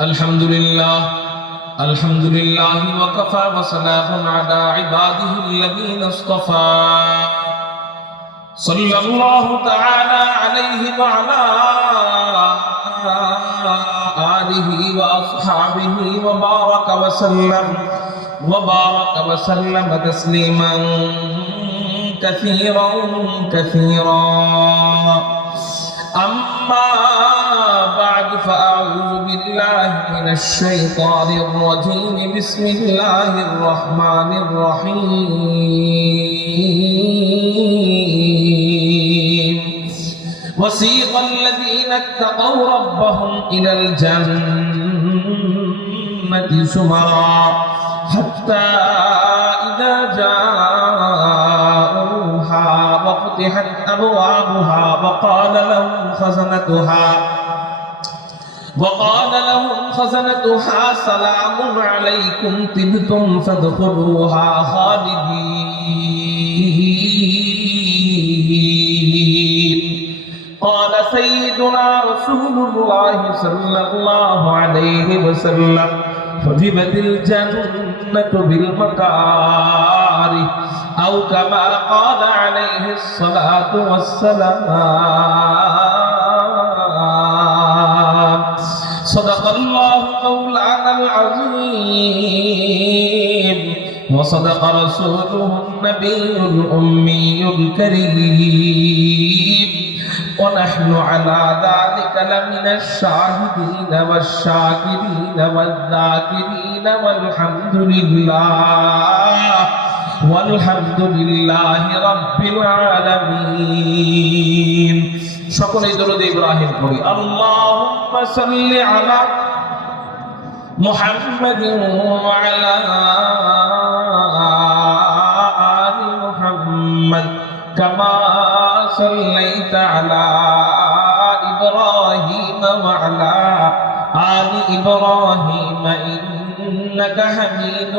الحمد لله الحمد لله وكفى وسلام على عباده الذين اصطفى صلى الله تعالى عليه وعلى آله وأصحابه وبارك وسلم تسليما كثيرا كثيرا. أما بعد فأعوذ بالله من الشيطان الرجيم. بسم الله الرحمن الرحيم. وسيق الذين اتقوا ربهم إلى الجنة زمرا حتى إذا جاءوها وفتحت أبوابها وقال لهم خزنتها سلام عليكم طبتم فادخلوها خالدين. قال سيدنا رسول الله صلى الله عليه وسلم: حجبت الجنة بالمكاره، أو كما قال عليه الصلاة والسلام. صدق الله مولانا العظيم، وصدق رسوله النبي الأمي الكريم، ونحن على ذلك لمن الشاهدين والشاكرين والذاكرين والحمد لله رب العالمين. সকলেই দরুদ ইব্রাহিম পড়ি। আল্লাহুম্মা সাল্লি আলা মুহাম্মাদিন ওয়া আলা আলি মুহাম্মাদ কামা صليت على إبراهيم وعلى آل إبراهيم إنك حميد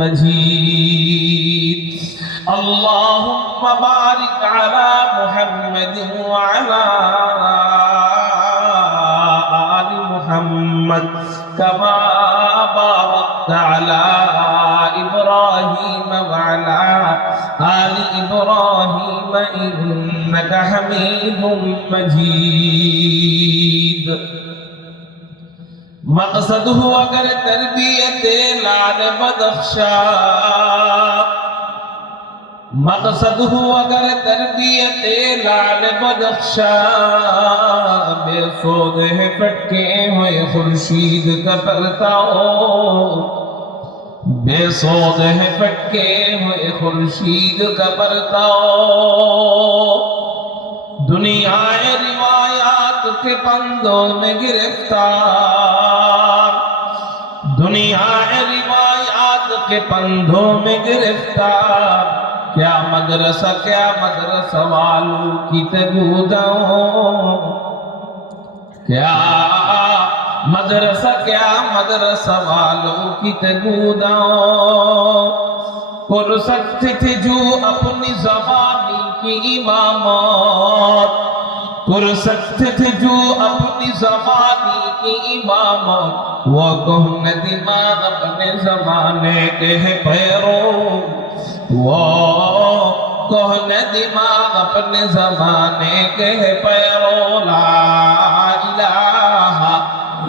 مجيد. اللهم بارك على محمد وعلى آل محمد كما باركت على إبراهيم وعلى آل إبراهيم إنك حميد مجيد. مقصده اگر تربیت لال بدخشا، مقصده اگر تربیت لال بدخشا، بے سود ہے پٹکے ہوئے خورشید کا پرتاؤ، بے سود ہے پٹکے ہوئے خورشید کا پرتاؤ. دنیا روایات کے پندوں میں گرفتار، دنیا روایات کے پندوں میں گرفتار. کیا مدرسہ والوں کی تگوداؤں، کیا مدرسہ والوں کی تگوداؤں. کر سکتے تھے جو اپنی زبانی کی امامت، کر سکتے تھے جو اپنی زبانی کی امامت. وہ کہنے دماغ اپنے زمانے کے پیروں، وہ کہنے دماغ اپنے زمانے کے پیروں. لا الہ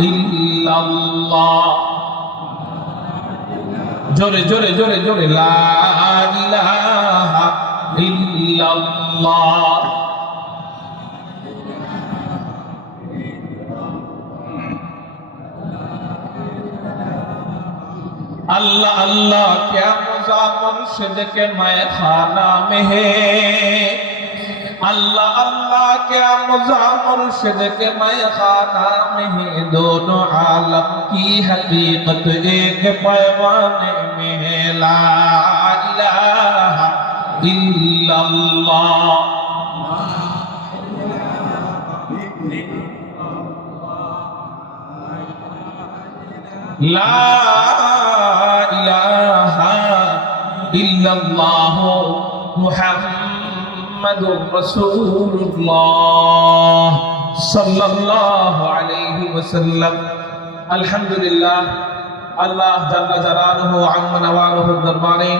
الا اللہ، جورے جورے جورے جورے، لا الہ الا اللہ. اللہ اللہ کیا مزہ مرشد کے میں خانہ میں ہے، اللہ اللہ کیا مزہ مرشد کے میں خانہ میں ہے. دونوں عالم کی حقیقت ایک پیمانے میں ہے. لا الہ الا اللہ. لا الہ الا اللہ محمد رسول اللہ صلی اللہ علیہ وسلم. আলহামদুলিল্লাহ, আল্লাহ জাল্লা জালালুহু আম্মা নাওয়ালুহুর দরবারে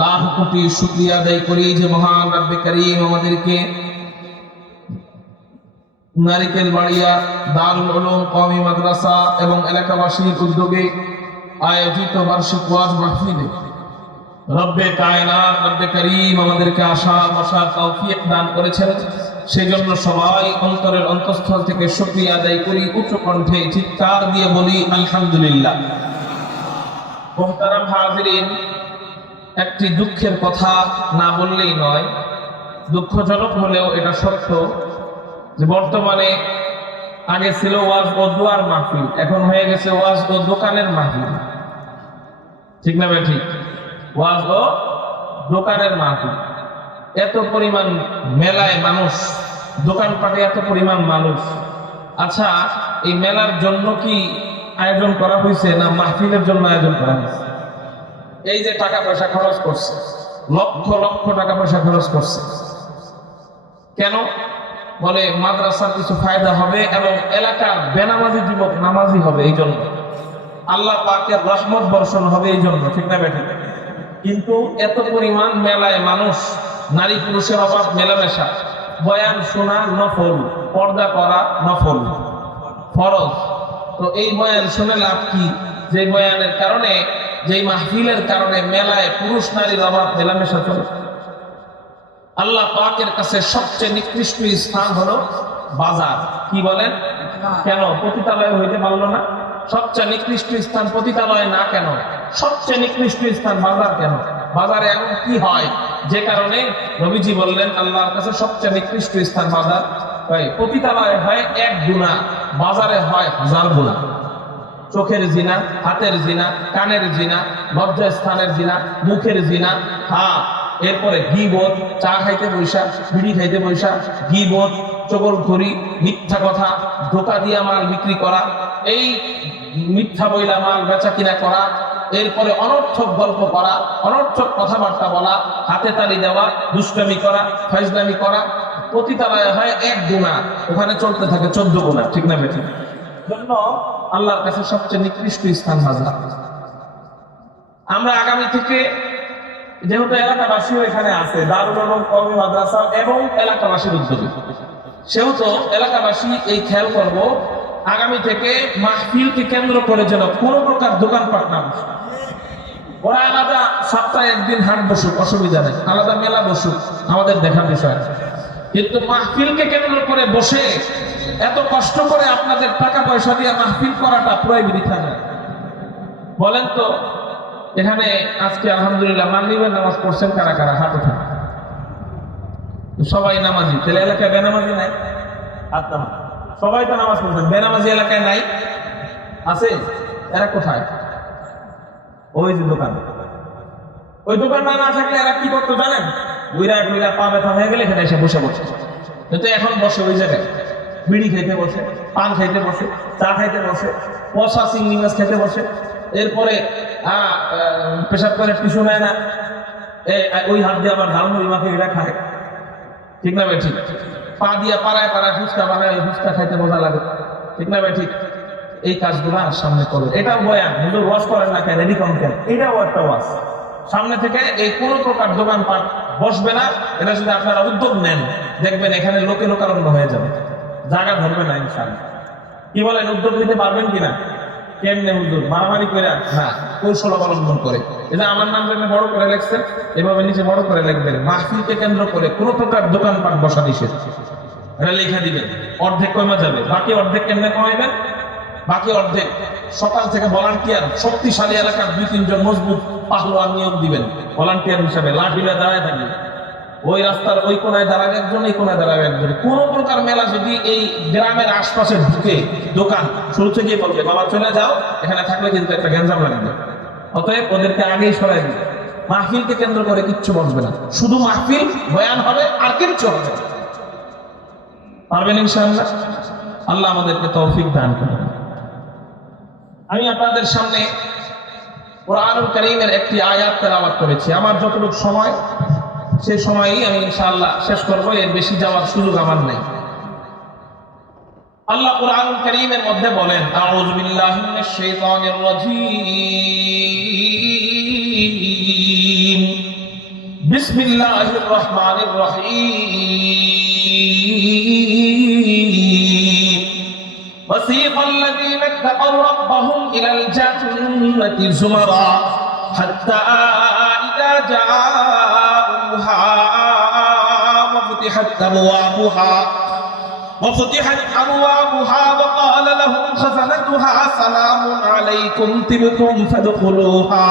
লাখ কোটি শুকরিয়া আদায় করি যে মহান রব্বে করিম আমাদেরকে নারিকেল বাড়িয়া দারুল উলুম কওমি মাদ্রাসা এবং এলাকাবাসীর উদ্যোগে আয়োজিত বার্ষিক ওয়াজ মাহফিলে রব্বে কায়নাত রব্বে করিম আমাদেরকে আসার বসার তৌফিক দান করেছেন। সেজন্য সবাই অন্তরের অন্তঃস্থল থেকে শুকরিয়া আদায় করি, উচ্চ কণ্ঠে চিৎকার দিয়ে বলি আলহামদুলিল্লাহ। মুহতারাম হাজিরিন, একটি দুঃখের কথা না বললেই নয়, দুঃখজনক হলেও এটা সত্য যে বর্তমানে আগে ছিল ওয়াজ ও দুয়ার মাহফিল, এখন হয়ে গেছে ওয়াজ ও দোকানের মাহফিল। ঠিক না ভাই? ঠিক, ওয়াজ ও দোকানের মাহফিল। এত পরিমাণ মেলায় মানুষ, দোকানপাটে এত পরিমাণ মানুষ। আচ্ছা, এই মেলার জন্য কি আয়োজন করা হয়েছে না মাহফিলের জন্য আয়োজন করা হয়েছে? এই যে টাকা পয়সা খরচ করছে, লক্ষ লক্ষ টাকা পয়সা খরচ করছে, কেন? বলে মাদ্রাসার কিছু ফায়দা হবে এবং এলাকার বেনামাজি যুবক নামাজি হবে, এই জন্য আল্লাহ পাকের রহমত বর্ষণ হবে এই জন্য। ঠিক না বেঠিক? কিন্তু এত পরিমাণ মেলায় মানুষ, নারী পুরুষের অভাব মেলামেশা, বয়ান শোনা নফল, পর্দা করা নফল, ফরজ। তো এই বয়ান শুনে লাভ কি? যে বয়ানের কারণে, যেই মাহফিলের কারণে মেলায় পুরুষ নারীর অভাব মেলামেশা চলে। আল্লাহ পাকের কাছে সবচেয়ে নিকৃষ্ট স্থান হলো বাজার। কি বলেন? কেন পতিতালয় হইতে পারলো না? সবচেয়ে নিকৃষ্ট স্থান পতিতালয় না কেন? সবচেয়ে নিকৃষ্ট স্থান বাজার কেন? বাজারে এমন কি হয় যে কারণে নবীজি বললেন আল্লাহর কাছে সবচেয়ে নিকৃষ্ট স্থান বাজার? পতিতালয় হয় 1 গুণা, বাজারে হয় 1000 গুণা। চোখের জিনা, হাতের জিনা, কানের জিনা, লজ্জাস্থানের জিনা, মুখের জিনা, হ্যাঁ, এরপরে গীবত, চা খাইতে বৈশা, বিড়ি খাইতে বৈশা, গীবত, চগলখড়ি, মিথ্যা কথা, ধোঁকা দিয়া মাল বিক্রি করা, এই মিথ্যা বইলা মাল বেচা কিনা করা, এরপরে অনর্থক গল্প করা, অনর্থক কথাবার্তা বলা, হাতে তালি দেওয়া, দুষ্টামি করা, ফাইজলামি করা। পতিতালয় হয় 1 গুণা, ওখানে চলতে থাকে 14 গুণা। ঠিক না বেঠিক? জন্য আল্লাহর কাছে সবচেয়ে নিকৃষ্ট স্থান বাজার। আমরা আগামী থেকে, যেহেতু এলাকাবাসীও এখানে আছে, দারুল উলুম কওমি মাদ্রাসা এবং এলাকাবাসীর উদ্যোগে, সেহেতু এলাকাবাসী এই খেয়াল করব, আগামী থেকে মাহফিলকে কেন্দ্র করে যেন কোনো প্রকার দোকানপাট না বসে। ওরা আলাদা সপ্তাহে 1 দিন হাট বসুক, অসুবিধা নেই, আলাদা মেলা বসুক, আমাদের দেখার বিষয়। কিন্তু মাহফিলকে কেন্দ্র করে বসে এত কষ্ট করে আপনাদের টাকা পয়সা দিয়ে মাহফিল করাটা পুরাই বৃথা যায়। বলেন তো, এখানে আজকে আলহামদুলিল্লাহ মাগরিবের নামাজ পড়ছেন কারা কারা? হাত ওঠেন। সবাই নামাজি, তাহলে এলাকায় বেনামাজি নাই? হাত নামান। সবাই তো নামাজ পড়ছেন, বেনামাজি এলাকায় নাই? আছে? এরা কোথায়? ওই যে দোকান, ওই দোকানটা না থাকলে এরা কি করতো জানেন? বুইরা বুইরা পা ব্যথা হয়ে গেলে এখানে এসে বসে বসে। কিন্তু এখন বসে ওই জায়গায় বিড়ি খাইতে বসে, পান খাইতে বসে, চা খাইতে বসে, পচা চিংড়ি মাছ খেতে বসে, এরপরে পেশাব করে টিস্যু নেয় না, ওই হাত দিয়ে আবার ঝালমুড়ি মাখে এরা খায়। ঠিক না ভাই? ঠিক। পা দিয়া পাড়ায় পাড়ায় ফুচকা বানায়, ফুচকা খাইতে মজা লাগে। ঠিক না ভাই? ঠিক। এই কাজগুলো আর সামনে করবে। এটাও বয়ান, কিন্তু ওয়াজ করেন না কেন? এরকম কেন? এটাও একটা ওয়াজ। সামনে থেকে এই কোনো প্রকার দোকানপাট বসবে না। এটা যদি আপনারা উদ্যোগ নেন, দেখবেন এখানে লোকে লোকারণ্য হয়ে যাবে, জায়গা ধরবে না ইনশাআল্লাহ। কি বলেন, উদ্যোগ নিতে পারবেন কিনা? কেমনে উদ্যোগ? মারামারি করে না, কৌশল অবলম্বন করে। এটা আমার নাম জন্য বড় করে লিখছেন, এভাবে নিচে বড় করে লিখবেন, মাহফিলকে কেন্দ্র করে কোনো প্রকার দোকানপাট বসা নিষেধ। এটা লেখা দিবেন। অর্ধেক কমে যাবে, বাকি অর্ধেক কেমনে কমাইবেন? বাকি অর্ধেক সকাল থেকে ভলান্টিয়ার, শক্তিশালী এলাকার 2-3 জন মজবুত পাহলোয়ান নিয়োগ দিবেন ভলান্টিয়ার হিসাবে, লাঠিলে দাঁড়ায় থাকবে। ওই রাস্তার ওই কোনায় দাঁড়াবে একজন, এই কোনায় দাঁড়াবে একজন। কোন প্রকার মেলা যদি এই গ্রামের আশপাশে ঢুকে, দোকান শুরু থেকে বলবে বাবা চলে যাও, এখানে থাকলে কিন্তু একটা গ্যাঞ্জাম লাগবে। অতএব ওদেরকে আগেই সরাই দিবে। মাহফিলকে কেন্দ্র করে কিচ্ছু বসবে না, শুধু মাহফিল বয়ান হবে, আর কিচ্ছু হবে। পারবেন ইনশাআল্লাহ? আল্লাহ আমাদেরকে তৌফিক দান করুন। আমি আপনাদের সামনে কুরআনুল কারীমের একটি আয়াত তেলাওয়াত করেছি। আমার যতটুকু সময়, সেই সময়ই আমি ইনশাআল্লাহ শেষ করব, এর বেশি যাওয়ার সুযোগ আমার নেই। আল্লাহ কুরআনুল কারীমের মধ্যে বলেন, আউযু বিল্লাহি মিনাশ শাইতানির রাজীম, বিসমিল্লাহির রহমানির রহিম। ওয়াসীকাল লাযীনা ইত্তাকাউ রাব্বাহুম ইলাল জান্নাতি যুমারা হাত্তা ইযা জাআউহা ওয়া ফুতিহাত আবওয়াবুহা ওয়া ক্বালা লাহুম খাযানাতুহা সালামুন আলাইকুম তিবতুম ফাদখুলুহা।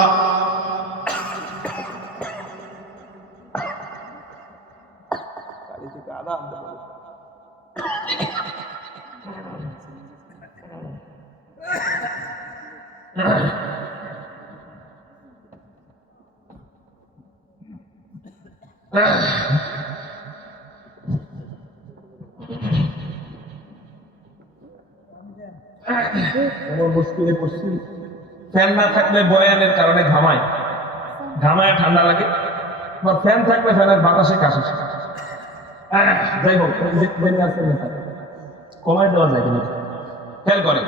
ফ্যান না থাকলে বয়ানের কারণে ঘামায় ঠান্ডা লাগে, ফ্যান থাকলে ফ্যানের বাতাসে কাশে। যাই হোক, কমায় দেওয়া যায় কিনা খেয়াল করে।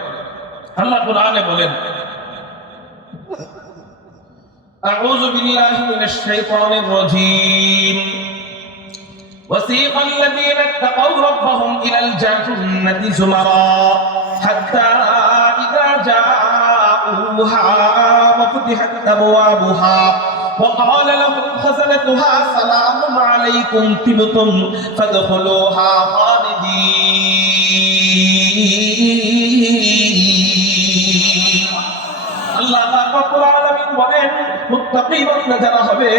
আল্লাহ কুরআনে বলেন, আউযু বিল্লাহি মিনাশ শাইতানির রাজীম। وسيق الذين اتقوا ربهم إلى الجنة زمرا حتى إذا جاءوها وفتحت أبوابها وقال لهم خزنتها سلام عليكم طبتم فادخلوها خالدين। আল্লাহ রাব্বুল আলামিন বলেন, মুত্তাকি বান্দা যারা হবে,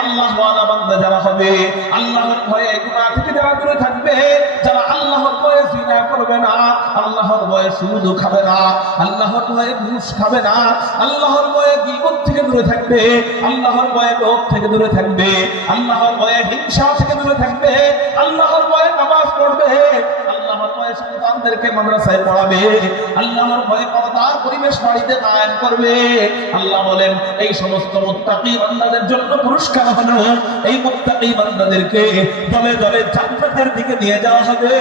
আল্লাহ ওয়ালা বান্দা যারা হবে, আল্লাহর ভয়ে গুনাহ থেকে যারা দূরে থাকবে, যারা আল্লাহর ভয়ে জিনা করবে না, আল্লাহর ভয়ে সুদ খাবে না, আল্লাহর ভয়ে ঘুষ খাবে না, আল্লাহর ভয়ে গীবত থেকে দূরে থাকবে, আল্লাহর ভয়ে লোভ থেকে দূরে থাকবে, আল্লাহর ভয়ে হিংসা থেকে দূরে থাকবে, আল্লাহর ভয়ে নামাজ পড়বে, আল্লাহর ভয়ে সন্তানদেরকে মাদ্রাসায় পড়াবে, আল্লাহর ভয়ে পর্দার পরিবেশ বাড়িতে কায়েম করবে। আল্লাহ বলেন, এই সমস্ত মুত্তাকি বান্দাদের জন্য পুরস্কার হলো, এই মুত্তাকি বান্দাদেরকে দলে দলে জান্নাতের দিকে নিয়ে যাওয়া হবে।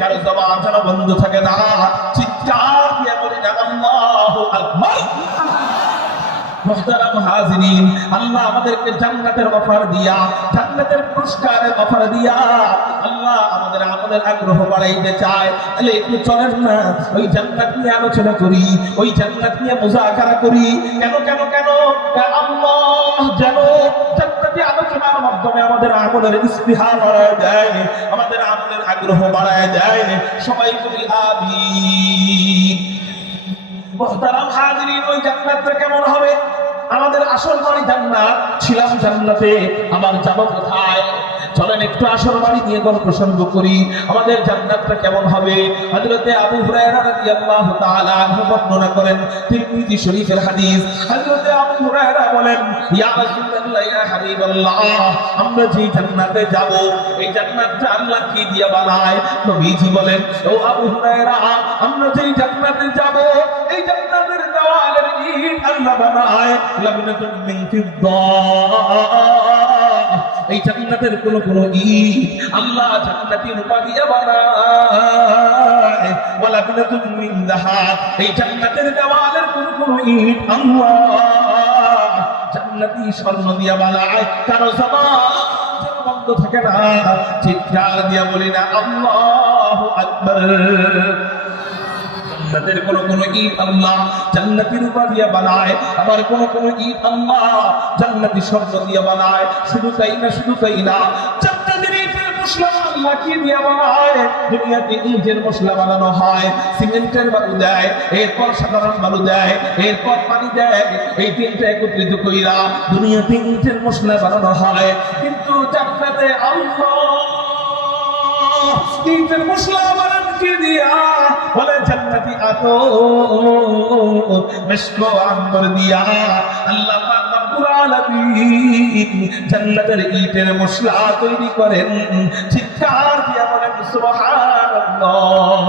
কারো জবান যেন বন্ধ থাকে না, চিৎকার দিয়ে বলি না আল্লাহু আকবার। মুহতারাম হাজিরিন, আল্লাহ আমাদেরকে জান্নাতের অফার দিয়া, জান্নাতের পুরস্কারের অফার দিয়া আল্লাহ আমাদের আমলের আগ্রহ বাড়াইতে চায়। তাহলে একটু চলেন না ওই জান্নাত নিয়ে আলোচনা করি, ওই জান্নাত নিয়ে মুযাকারা করি। কেন কেন কেন আল্লাহ যেন জান্নাতি আলোচনার মাধ্যমে আমাদের আমলের ইস্তিহা বাড়ায় দেয়, আমাদের আমলের আগ্রহ বাড়ায় দেয়। সবাই বলি আমিন। মুহতারাম হাজিরিন, ওই জান্নাতটা কেমন হবে? আমাদের আসল বাড়ি জান্নাত, ছিলাম জান্নাতে, আবার যাব কোথায়? চলেন একটু আসল বাড়ি নিয়ে গল্প শুরু করি। আমাদের জান্নাতটা কেমন হবে? হযরতে আবু হুরায়রা রাদিয়াল্লাহু তাআলা আনহু বর্ণনা করেন, তিরমিজি শরীফের হাদিস। হযরতে আবু হুরায়রা বলেন, ইয়া রাসূলুল্লাহ, ইয়া হাবিবাল্লাহ, আমরা যে জান্নাতে যাব, এই জান্নাতটা আল্লাহ কি দিয়ে বানায়? নবীজি বলেন, ও আবু হুরায়রা, আমরা যে জান্নাতে যাব, এই জান্নাতের দেওয়ালের ইট আল্লাহ বানায় লাবিনাতুন মিন ফিদ্দা। এই জান্নাতের কোন ইট আল্লাহ জান্নাতি রূপা দিয়ে বানায়। ওয়ালা বিনাতুন মিন যাহাব, এই জান্নাতের দেওয়ালের কোন ইট আল্লাহ জান্নাতি স্বর্ণ দিয়ে বানায়। কারো জবান বন্ধ থাকে না, চিৎকার দিয়ে বলি না আল্লাহু আকবার। জান্নাতের কোন ইট আল্লাহ জান্নাতি রূপা দিয়ে বানায়, আবার কোন ইট আল্লাহ জান্নাতি স্বর্ণ দিয়ে বানায়। শুধু তাই না, জান্নাতের ইটের মশলা আল্লাহ কি দিয়ে বানায়? দুনিয়াতে ইটের মশলা বানানো হয়, সিমেন্টের বালু দেয়, এরপর সাধারণ বালু দেয়, এরপর পানি দেয়, এই তিনটা একত্রিত কইরা দুনিয়াতে ইটের মশলা বানানো হয়। কিন্তু জান্নাতে আল্লাহ ইটের মশলা বানান কি দিয়া? বলে জান্নাতি আতর, মিশক ও আম্বর দিয়া আল্লাহ পাক রব্বুল আলামিন জান্নাতের ইটের মশলা তৈরি করেন। চিৎকার দিয়া বলেন সুবহানাল্লাহ।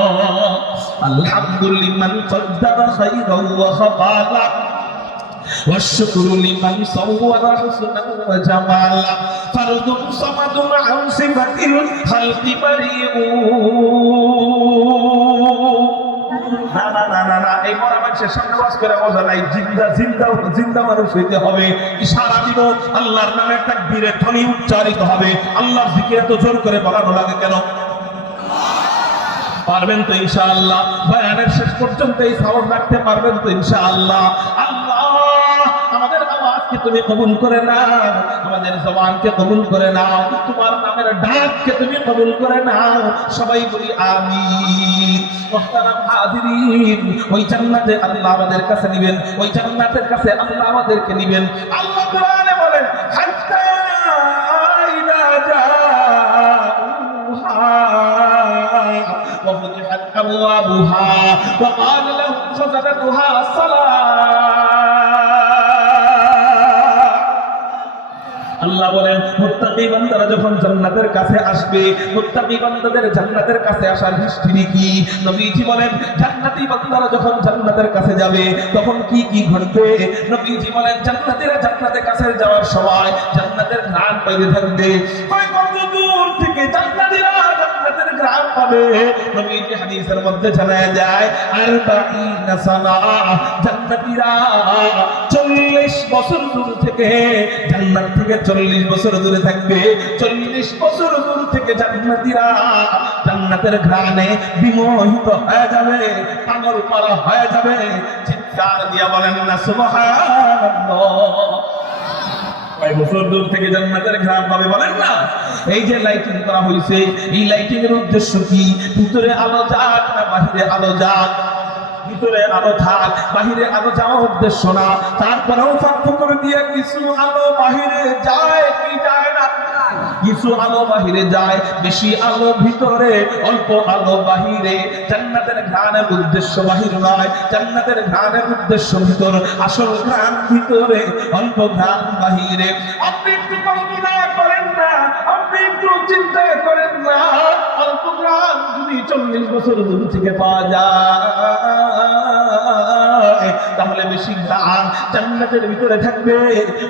আলহামদুলিল্লাহ কদ্দারা খায়রান ওয়া খাবালা والشكر لمن صور حسنا وجمالا فرد صمد عن صفة الخلق بريء না না না না না, এই মরা মানুষের সামনে ওয়াজ করে মজা নাই। জিন্দা জিন্দা জিন্দা মানুষ হইতে হবে। সারা দিন আল্লাহর নামে তাকবীরের ধ্বনি উচ্চারিত হবে। আল্লাহর জিকির এত জোর করে বলানো লাগে কেন? পারবেন তো ইনশাআল্লাহ? বয়ানের শেষ পর্যন্ত এই সাউন্ড রাখতে পারবেন তো ইনশাআল্লাহ? আল্লাহ আমাদের আওয়াজকে তুমি কবুল করে নাও, আমাদের জবানকে কবুল করে নাও, তোমার নামের ডাককে তুমি কবুল করে নাও। সবাই বলি আমিন। মুহতারাম হাজিরিন, ওই জান্নাতে আল্লাহ আমাদের কাছে নিবেন, ওই জান্নাতের কাছে আল্লাহ আমাদেরকে নিবেন। আল্লাহ কোরআনে বলেন হাত্তা ইযা জাউহা وفتحت أبوابها وقال لهم خزنتها আল্লাহ বলেন মুত্তাকি বান্দারা যখন জান্নাতের কাছে আসবে, মুত্তাকি বান্দাদের জান্নাতের কাছে আসার হিস্ট্রি কি? নবীজি বলেন জান্নাতি বান্দারা যখন জান্নাতের কাছে যাবে তখন কি কি ঘটবে? নবীজি বলেন জান্নাতীরা জান্নাতের কাছে যাওয়ার সময় জান্নাতের ঘ্রাণ পাইতে থাকবে। কত দূর থেকে জান্নাতীরা জান্নাতের ঘ্রাণ পাবে? নবীজি হাদিসের মধ্যে জানায় যায় 40 সানা, জান্নাতীরা 40 বছর দূর থেকে জান্নাত থেকে 40 বছর দূরে থাকবে। 40 বছর দূর থেকে জান্নাতীরা জান্নাতের ঘ্রাণে বিমোহিত হয়ে যাবে, পাগল পারা হয়ে যাবে। চিৎকার দিয়া বলেন না সুবহানাল্লাহ। কয় বছর দূর থেকে জান্নাতের ঘ্রাণ পাবে বলেন না? এই যে লাইটিং করা হয়েছে, এই লাইটিং এর উদ্দেশ্য কি? ভিতরে আলো যাক না বাহিরে আলো যাক? ভিতরে আলো থাক, বাহিরে আলো যাওয়া উদ্দেশ্য না। তারপরেও ফাঁক করে দিয়ে কিছু আলো বাহিরে যায় কি যায় না? কিছু আলো বাহিরে যায়, বেশি আলো ভিতরে, অল্প আলো বাহিরে। জান্নাতের ঘ্রাণের উদ্দেশ্য বাহির নয়, জান্নাতের ঘ্রাণের উদ্দেশ্য ভিতর। আসল ঘ্রাণ ভিতরে, অল্প ঘ্রাণ বাহিরে। আপনি একটু কল্পনা করেন না, আপনি একটু চিন্তা করেন না, অল্প ঘ্রাণ যদি 40 বছর দূর থেকে পাওয়া যায় তাহলে বেশি ঘ্রাণ জান্নাতের ভিতরে থাকবে।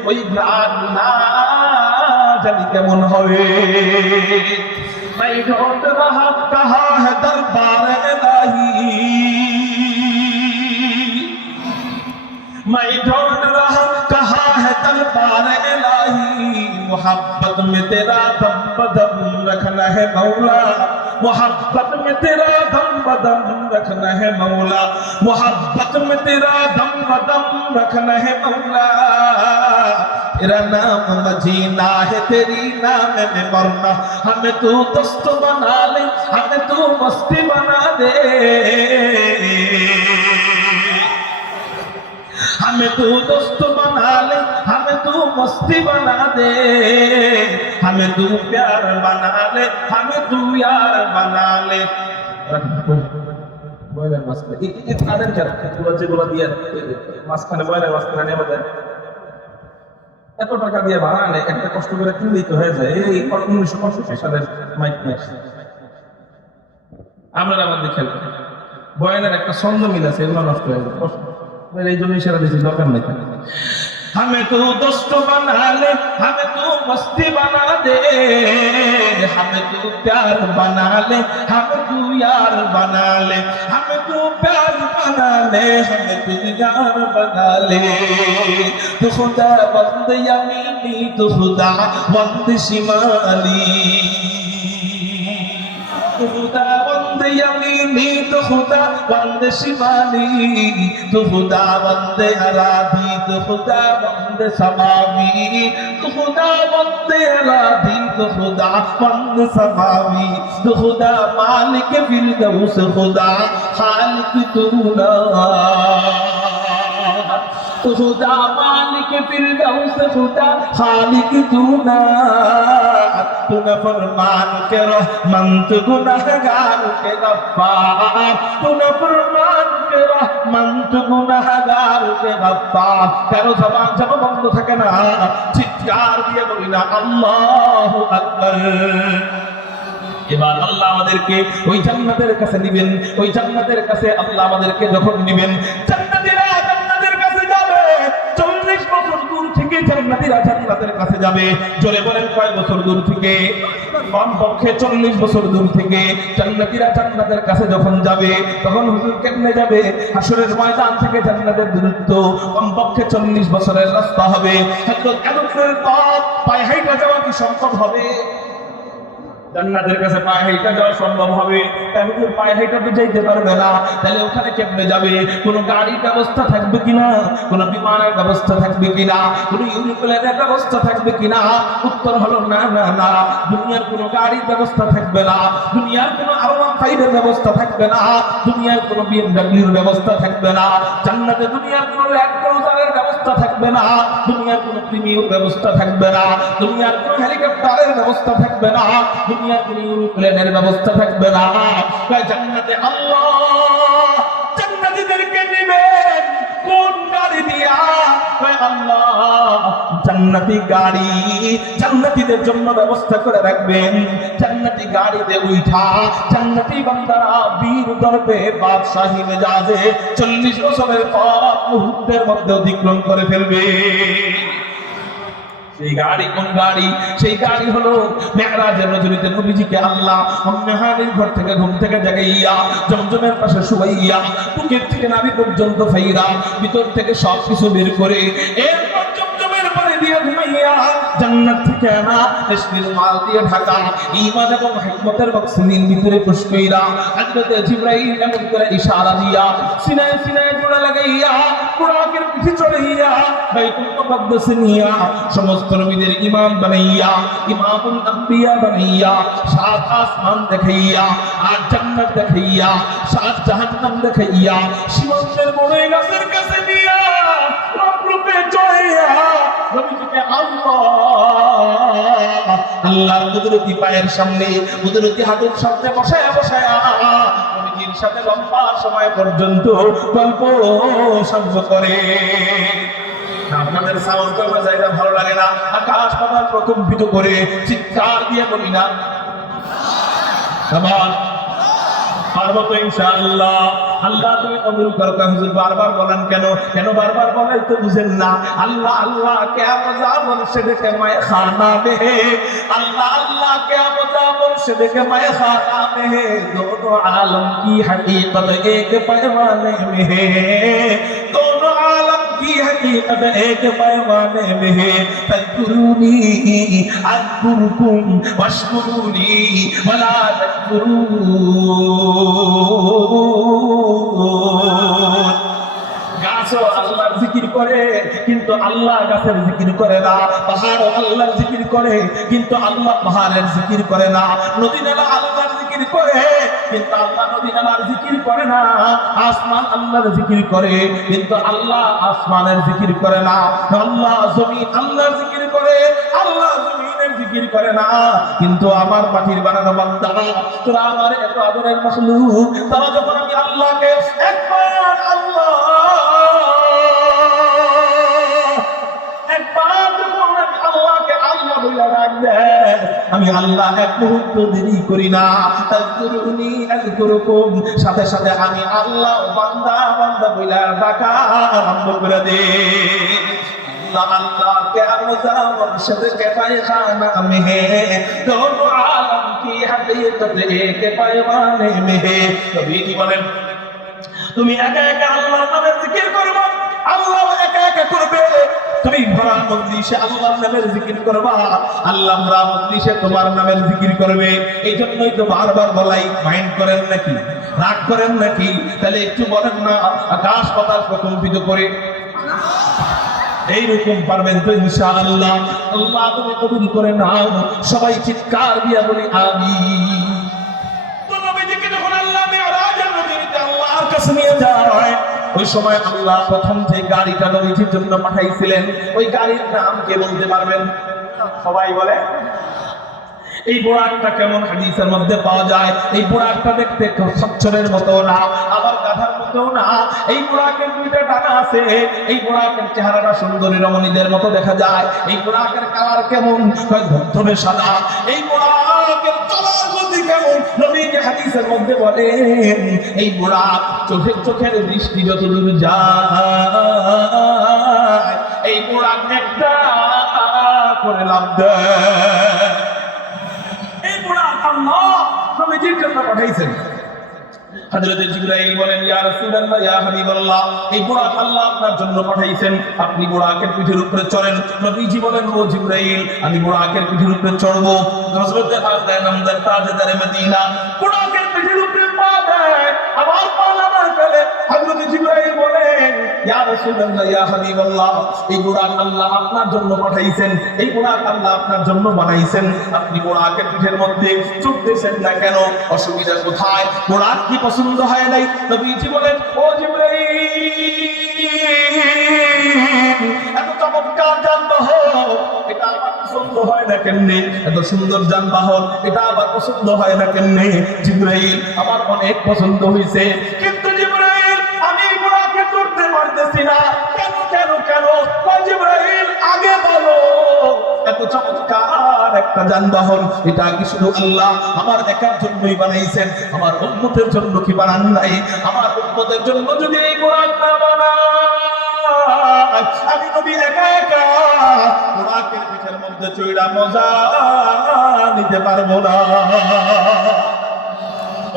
ওই ঘ্রাণ না জানি কেমন হবে। मैं ढूंढ रहा कहाँ है दरबार इलाही, मैं ढूंढ रहा कहाँ है दरबार इलाही। मोहब्बत में तेरा दम बदम रखना है मौला, मोहब्बत में तेरा दम बदम रखना है मौला, मोहब्बत में तेरा दम बदम रखना है मौला। तेरा नाम मजीना है, तेरी नाम में मरना। हमें तू दोस्त बना ले, हमें तू मस्ती बना दे, हमें तू दोस्त बना ले, हमें तू मस्ती बना दे, हमें तू प्यार बना ले, हमें तू यार बना ले। বয়লার মাঝখানে এই তাদের যেগুলো দিয়ে মাঝখানে বয়লার মাঝখানে নেমে যায়, এত টাকা দিয়ে ভাড়া আনে, একটা কষ্ট করে কিনলেই তো হয়ে যায়। এই 1965 সালের মাইক ম্যাক্স আমরা আমাদের খেয়াল করি। বয়ানের একটা ছন্দ মিল আছে, এগুলো নষ্ট হয়ে যায়, এই জন্যই সেরা দিচ্ছি, দরকার নেই। हमें तू दोस्त बना ले, हमें तू मस्ती बना दे, हमें तू प्यार बना ले, हमें तू यार बना ले, हमें तू प्यार बना ले, हमें तू यार बना ले। तू खुदा बंद यमीनी, तू खुदा बंद शिमाली, तू खुदा बंद यमीनी, तू खुदा बंद शिमाली, तू खुदा बंद अराधी, तू खुदा बंद समावी, तू खुदा बंद अराधी, तू खुदा बंद समावी, तू खुदा मालिक फिरदौस, खुदा खालिक तू ना, तू खुदा मालिक फिरदौस, खुदा खालिक तू ना। तू न फरमान के रहमान, तू गुनहगार के गफ्फार, तू न फरमान के रहमान, तू गुनहगार के गफ्फार। কারো জবান যেন বন্ধ থাকে না, চিৎকার দিয়ে বলি না আল্লাহু আকবার। এবার আল্লাহ আমাদেরকে ওই জান্নাতের কাছে নিবেন, ওই জান্নাতের কাছে আল্লাহ আমাদেরকে যখন নিবেন, জান্নাতীরা জান্নাতের কাছে যাবে। 40 বছর দূর থেকে জান্নাতীরা জান্নাত জান্নাতের কাছে যাবে। জোরে বলেন কয় বছর দূর থেকে? কমপক্ষে 40 বছর দূর থেকে জান্নাতীরা জান্নাতের কাছে যখন যাবে তখন হুজুর কেমনে যাবে? হাসরের ময়দান থেকে জান্নাতের দূরত্ব কমপক্ষে 40 বছরের রাস্তা হবে। এত দূরের পথ পায়ে হাঁটা যাওয়া কি সম্ভব হবে? জান্নাতের কাছে পায়ে হেঁটে যাওয়া সম্ভব হবে? হুজুর পায়ে হেঁটে তো যাইতে পারবে না, তাহলে ওখানে কেমনে যাবে? কোনো গাড়ির ব্যবস্থা থাকবে কিনা? কোনো বিমানের ব্যবস্থা থাকবে কিনা? কোনো ইউরোপ্লেনের ব্যবস্থা থাকবে কিনা? উত্তর হলো না না না, দুনিয়ার কোনো গাড়ির ব্যবস্থা থাকবে না, দুনিয়ার কোনো R15 এর ব্যবস্থা থাকবে না, দুনিয়ার কোনো BMW এর ব্যবস্থা থাকবে না, জান্নাতে দুনিয়ার কোনো ল্যান্ড ক্রুজারের ব্যবস্থা থাকবে না, দুনিয়ার কোনো প্রিমিয়ার ব্যবস্থা থাকবে না, দুনিয়ার কোনো হেলিকপ্টারের ব্যবস্থা থাকবে না, দুনিয়ার কোনো ইউরোপ্লেনের ব্যবস্থা থাকবে না। জান্নাতে আল্লাহ জান্নাতীদেরকে নেবেন কোন গাড়ি দিয়া? আল্লাহ জান্নাতি গাড়ি জান্নাতীদের জন্য ব্যবস্থা করে রাখবেন। জান্নাতি গাড়িতে উঠা জান্নাতি বান্দারা বীর দর্পে বাদশাহী মেজাজে 40 বছরের পথ মুহূর্তের মধ্যে অতিক্রম করে ফেলবে। সেই গাড়ি কোন গাড়ি? সেই গাড়ি হলো মেরাজের রজনীতে নবীজিকে আল্লাহ মেহরাবের ঘর থেকে ঘুম থেকে জাগাইয়া জমজমের পাশে শুয়াইয়া বুকের থেকে নাভি পর্যন্ত ফাইরা ভিতর থেকে সব কিছু বের করে এরপর জমজমের পানি দিয়ে ঘুমাইয়া জান্নাত থেকে আনা রেশমির মাল দিয়ে ঢাকা ঈমান এবং হিকমতের বক্সিনের ভিতরে পুশ কইরা হযরত জিবরাইল এমন করে ইশারা দিয়া সিনায় সিনায় জোড়া লাগাইয়া বুরাকের পিঠে চড়াইয়া বাইতুল মুকদ্দাস নিয়া সমস্ত নবীদের ইমাম বানাইয়া ইমামুল আম্বিয়া বানাইয়া সাত আসমান দেখাইয়া আর জান্নাত দেখাইয়া সাত জাহান্নাম দেখাইয়া সীমান্তের বড়ই গাছের কাছে নিয়া রূপে চড়াইয়া নবীকে আল্লাহর কুদরতি পায়ের সামনে কুদরতি হাঁটুর সামনে বসায়া বসায়া নবীজির সাথে লম্বা সময় পর্যন্ত গল্প সহ্য করে। আপনাদের সাউন্ড করার জায়গা ভালো লাগে না? আকাশ পাতাল প্রকম্পিত করে চিৎকার দিয়ে বলি না আবার পারবো তো ইনশাআল্লাহ। আল্লাহ তুমি কবুল করো। হুজুর বারবার বলেন কেন? কেন বারবার বলেন তো বুঝেন না? আল্লাহ আল্লাহ क्या मजा मुर्शिद के मैं खाना में, अल्लाह अल्लाह क्या मजा मुर्शिद के मैं खाना में, दोनों आलम की हकीकत एक पैमाने में है, दोनों आलम की हकीकत एक पैमाने में है, तज़कुरूनी अज़कुरुकुम वश्कुरूनी वला तकफुरून। গাছও আল্লাহর জিকির করে কিন্তু আল্লাহ গাছের জিকির করে না, পাহাড়ও আল্লাহর জিকির করে কিন্তু আল্লাহ পাহাড়ের জিকির করে না, নদী নালা আল্লাহর জিকির করে কিন্তু আল্লাহ নদী নালার জিকির করে না, আসমান আল্লাহর জিকির করে কিন্তু আল্লাহ আসমানের জিকির করে না, আল্লাহ জমিন আল্লাহর জিকির করে আল্লাহ জমিনের জিকির করে না। কিন্তু আমার মাটির বানানো বান্দা, তোরা আমার এত আদরের মাখলুক, তারা যখন আমি আল্লাহকে একবার আল্লাহ আমি আল্লাহ এক মুহূর্ত দেরি করি না, তাযকুরুনি আযকুরুকুম, সাথে সাথে আমি আল্লাহ বান্দা বান্দা বইলা ডাকা আরম্ভ করে দে। अल्लाह के अमज़ा मुर्शिद के पैखाना में है, दोनों आलम की हकीकत एक पैमाने में है। कभी नहीं बोलें তুমি একা একা আল্লাহর নামের জিকির করবে, আল্লাহ একা একা করবে। তুমি ভরা মজলিসে আল্লাহর নামের জিকির করবা, আল্লাহ ভরা মজলিসে তোমার নামের জিকির করবে। এই জন্যই তো বারবার বলাই, মাইন্ড করেন নাকি? রাগ করেন নাকি? তাহলে একটু বলেন না, আকাশ পাতাল প্রকম্পিত করে এইরকম পারবেন তো ইনশাআল্লাহ? আল্লাহ তুমি কবুল করে নাও। সবাই চিৎকার দিয়া বলি আমিন। তো নবীজিকে যখন আল্লাহ মিরাজের রজনীতে আল্লাহর কাছে নিয়ে যায়, ওই সময় আল্লাহ প্রথম যে গাড়িটা নবীজির জন্য পাঠাইছিলেন, ওই গাড়ির নাম কে বলতে পারবেন? সবাই বলে। এই বোরাকটা কেমন হাদিসের মধ্যে পাওয়া যায়? এই বোরাকটা দেখতে খচ্চরের মতো না, আবার গাধার মতো না। এই বোরাকের দুইটা ডানা আছে। এই বোরাকের চেহারাটা সুন্দরী রমণীদের মতো দেখা যায়। এই বোরাকের কালার কেমন? ধবধবে সাদা। এই বোরাকের চলার গতি কেমন? নবীজি হাদিসের মধ্যে বলেন, এই বোরাক চোখের দৃষ্টি যতদূর যায়, এই বোরাক একটা দেয়। এই বুড়াক আল্লাহ নবীজির জন্য পাঠাইছেন। হযরত জিবরাইল বলেন, ইয়া রাসূলুল্লাহ, ইয়া হাবিবাল্লাহ, এই বুড়াক আল্লাহ আপনার জন্য পাঠাইছেন, আপনি বুড়াকের পিঠের উপরে চড়েন। নবীজি বলেন, ও জিবরাইল, আমি বুড়াকের পিঠের উপরে চড়বো। হযরত হাসান নামদার তাজদারে মদিনা বুড়াকের পিঠের উপরে পা দেয়, আবার পা নামায় ফেলে। হযরত জিবরাইল বলেন, ইয়া রাসূলুল্লাহ, ইয়া হাবিবাল্লাহ, এই বুড়াক আল্লাহ আপনার জন্য পাঠাইছেন, এই বুড়াক আল্লাহ আপনার জন্য বানাইছেন, আপনি বুড়াকের পিঠের মধ্যে চড়তেছেন না কেন? অসুবিধা কোথায়? বুড়াক কি পছন্দ হয় নাই? নবীজি বলেন, ও জিবরাইল, এত চমৎকার যানবাহন, এটা আমার পছন্দ হয় না কেমনে? এত সুন্দর যানবাহন, এটা আবার পছন্দ হয় না কেমনে? জিবরাইল, আমার অনেক পছন্দ হয়েছে, কিন্তু জিবরাইল আমি বুড়াকে চড়তে পারতেছি না। কেন কেন কেন? জিবরাইল আগে বলো, এত চমৎকার একটা যানবাহন, এটা কি শুধু আল্লাহ আমার একার জন্যই বানাইছেন? আমার উম্মতের জন্য কি বানান নাই? আমার উম্মতের জন্য যদি এই বুড়াক না বানায়, আমি নবী একা একা বুড়াকের পিঠের মধ্যে চড়া মজা নিতে পারবো না।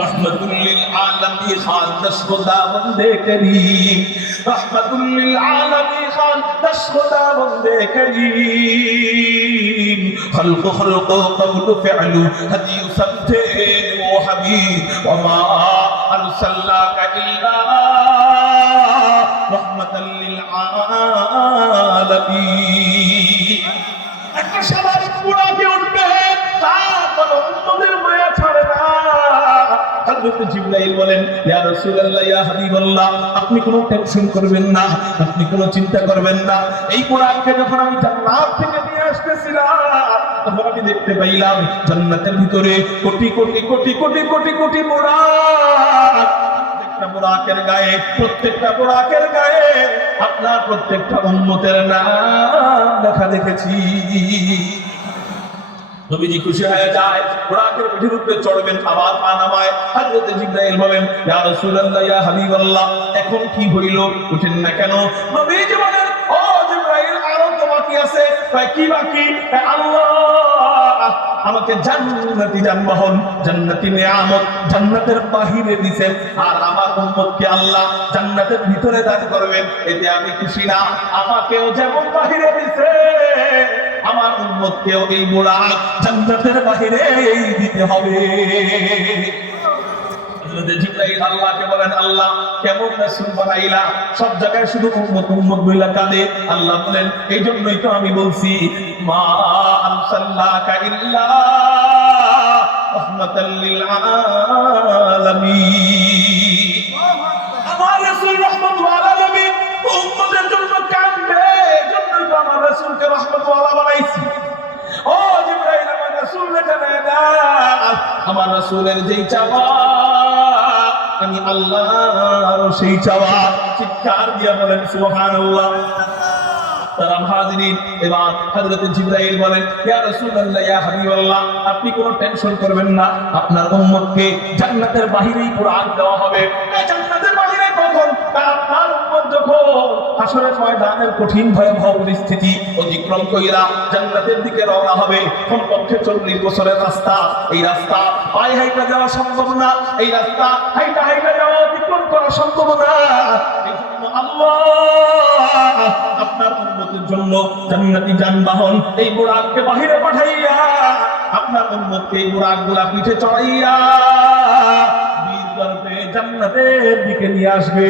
रहमतुल लिल आलमी खान दस खुदा बंदे करीम, रहमतुल लिल आलमी खान दस खुदा बंदे करीम, खल्क़ खल्क़ क़ौल फ़िअल हदी समझे वो हबीब, वमा अरसलनाका इल्ला रहमतल लिल आलमीन। একটা সাধারণ বুড়াকে উঠবে, তারপর উম্মতের মায়া ছাড়ে না। হযরত জিবরাইল বলেন, ইয়া রাসূলুল্লাহ, ইয়া হাবিবাল্লাহ, আপনি কোনো টেনশন করবেন না, আপনি কোনো চিন্তা করবেন না। এই বুড়াকে যখন আমি জান্নাত থেকে নিয়ে আসতেছিলাম, তখন আমি দেখতে পাইলাম জান্নাতের ভিতরে কোটি কোটি কোটি কোটি কোটি কোটি বুড়াক। প্রত্যেকটা বুড়াকের গায়ে আপনার প্রত্যেকটা উম্মতের নাম লেখা দেখেছি। নবীজি খুশি হয়ে যায়, বুড়াকের পিঠের উপরে চড়বেন, আবার পা নামায়। হযরত জিবরাইল বলেন, ইয়া রাসূলুল্লাহ, ইয়া হাবিবাল্লাহ, এখন কি হইল? উঠেন না কেন? নবীজি বলেন, ও জিবরাইল, আরো তো বাকি আছে। কি বাকি? আল্লাহ আমাকে জান্নাতি যানবাহন, জান্নাতি নিয়ামত জান্নাতের বাহিরে দিবেন, আর আমার উম্মতকে আল্লাহ জান্নাতের ভিতরে দান করবেন। এতে আমি খুশি না? আমাকেও যেমন বাহিরে দিছে, আমার উম্মতকেও এই বুড়াক জান্নাতের বাহিরে দিতে হবে। জিবরাইল আল্লাহকে বলেন, আল্লাহ কেমন রাসূল বানাইলা, সব জায়গায় শুধু উম্মত উম্মত বইলা কাঁদে। আল্লাহ বলেন, এই জন্যই তো আমি বলছি, মা আরসালনাকা ইল্লা রাহমাতাল লিল আলামিন। আমার রাসূল রাহমাতুল আলামিন উম্মতের জন্য কাঁদবে, এজন্যই তো আমার রাসূলকে রাহমাতুল বানাইছি। ও জিবরাইল, আমার রাসূলকে জানায় দাও, আমার রাসূলের যেই চাওয়া আমি আল্লাহর সেই চাওয়া। চিৎকার দিয়ে বলেন সুবহানাল্লাহ। তারা হাজিরিন, এবার হযরত জিবরাইল বলেন, ইয়া রাসূলুল্লাহ, ইয়া হাবিবাল্লাহ, আপনি কোনো টেনশন করবেন না, আপনার উম্মতকে জান্নাতের বাহিরেই বুড়াক দেওয়া হবে। জান্নাতের বাহিরে কখন? আপনার উম্মত যখন হাসরের ময়দানের কঠিন ভয়াবহ পরিস্থিতি অতিক্রম কইরা জান্নাতের দিকে রওনা হবে, কমপক্ষে 40 বছরের রাস্তা। এই রাস্তা পায়ে হাইটা যাওয়া সম্ভব না, এই রাস্তা হাইটা হাইটা যাওয়া অতিক্রম করা সম্ভব না। এইজন্য আল্লাহ আপনার উম্মতের জন্য জান্নাতি যানবাহন এই বুড়াককে বাহিরে পাঠাইয়া আপনার উম্মতকে এই বুড়াকগুলা পিঠে চড়াইয়া বীর গর্ভে জান্নাতের দিকে নিয়ে আসবে।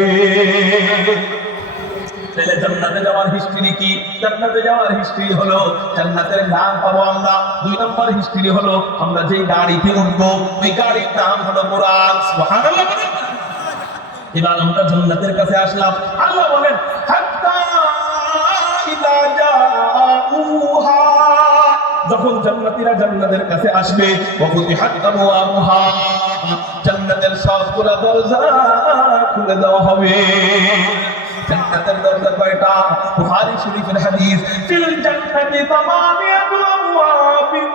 তাহলে জান্নাতে যাওয়ার হিস্ট্রি কি? জান্নাতে যাওয়ার হিস্ট্রি হলো জান্নাতের নাম পাবো আমরা। 2 নম্বর হিস্ট্রি হলো আমরা যেই গাড়িতে উঠবো ওই গাড়ির নাম হলো বুরাক। সুবহানাল্লাহ। এবার আমরা জান্নাতের কাছে আসলাম। আল্লাহ বলেন, হাত্তা ইযা জাউহা, যখন জান্নাতীরা জান্নাতের কাছে আসবে, ওয়াফতিহাত আবওয়াবুহা, জান্নাতের সবগুলো দরজা খুলে দেওয়া হবে। জান্নাতের দরজা কয়টা? বুখারী শরীফের হাদিস, ফিল জান্নাতি তামানিয়াতু আবওয়াবিন,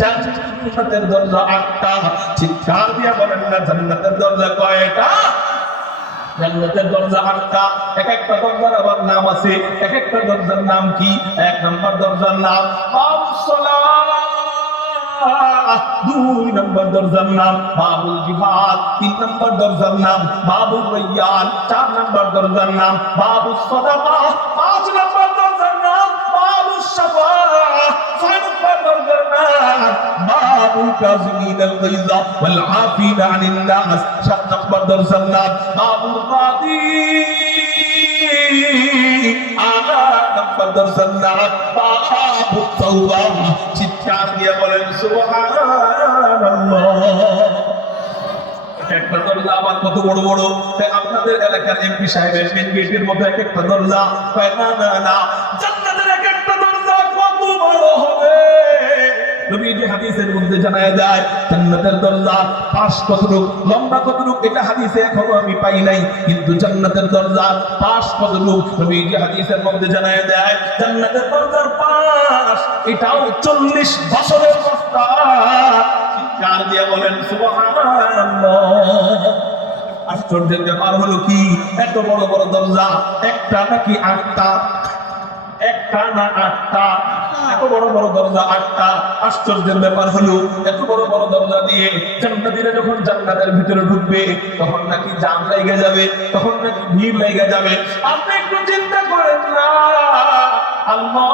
জান্নাতের দরজা 8টা। চিৎকার দিয়ে বলেন না, জান্নাতের দরজা কয়টা? জান্নাতের দরজা 8টা, এক একটা দরজার আবার নাম আছে। এক একটা দরজার নাম কি? 1 নম্বর দরজার নাম বাবুস সালাহ, 2 নম্বর দরজার নাম বাবুল জিহাদ, 3 নম্বর দরজার নাম বাবুর রায়্যান, 4 নম্বর দরজার নাম বাবুস সাদাকা, 5 নম্বর দরজার নাম বাবুস শাফাআহ, 6 নম্বর দরজার নাম বাবুল কাযিমিনাল গায়যা ওয়াল আফিনা আনিন নাস, 7 নম্বর দরজার নাম বাবুল কাদি, 8 নম্বর দরজার নাম বাবুত তাওবা। চিৎকার দিয়ে বলেন সুবহানাল্লাহ। একটা দরজা আবার কত বড় বড়! আপনাদের এলাকার এমপি সাহেবের মেন গেটের মধ্যে এক একটা দরজা। না না না, জান্নাতের এক একটা দরজা কত বড় হবে! নবীজি হাদিসের মধ্যে জানায় যায় জান্নাতের দরজা পাশ কতটুক, লম্বা কতটুক, এটা হাদিসে এখনো আমি পাই নাই। কিন্তু জান্নাতের দরজা পাশ কতটুক নবীজি হাদিসের মধ্যে জানায় দেয়। জান্নাতের দরজার পাশ এটাও 40 বছরের রাস্তা। চিৎকার দিয়ে বলেন সুবহানাল্লাহ। আশ্চর্যের ব্যাপার হলো কি, এত বড় বড় দরজা, একটা নাকি 8টা? একটা না 8টা? এত বড় বড় দরজা 8টা। আশ্চর্যের ব্যাপার হলো এত বড় বড় দরজা দিয়ে জান্নাতীরা যখন জান্নাতের ভিতরে ঢুকবে তখন নাকি জাম লেগে যাবে, তখন নাকি ভিড় লেগে যাবে। আপনি একটু চিন্তা করেন না, আল্লাহ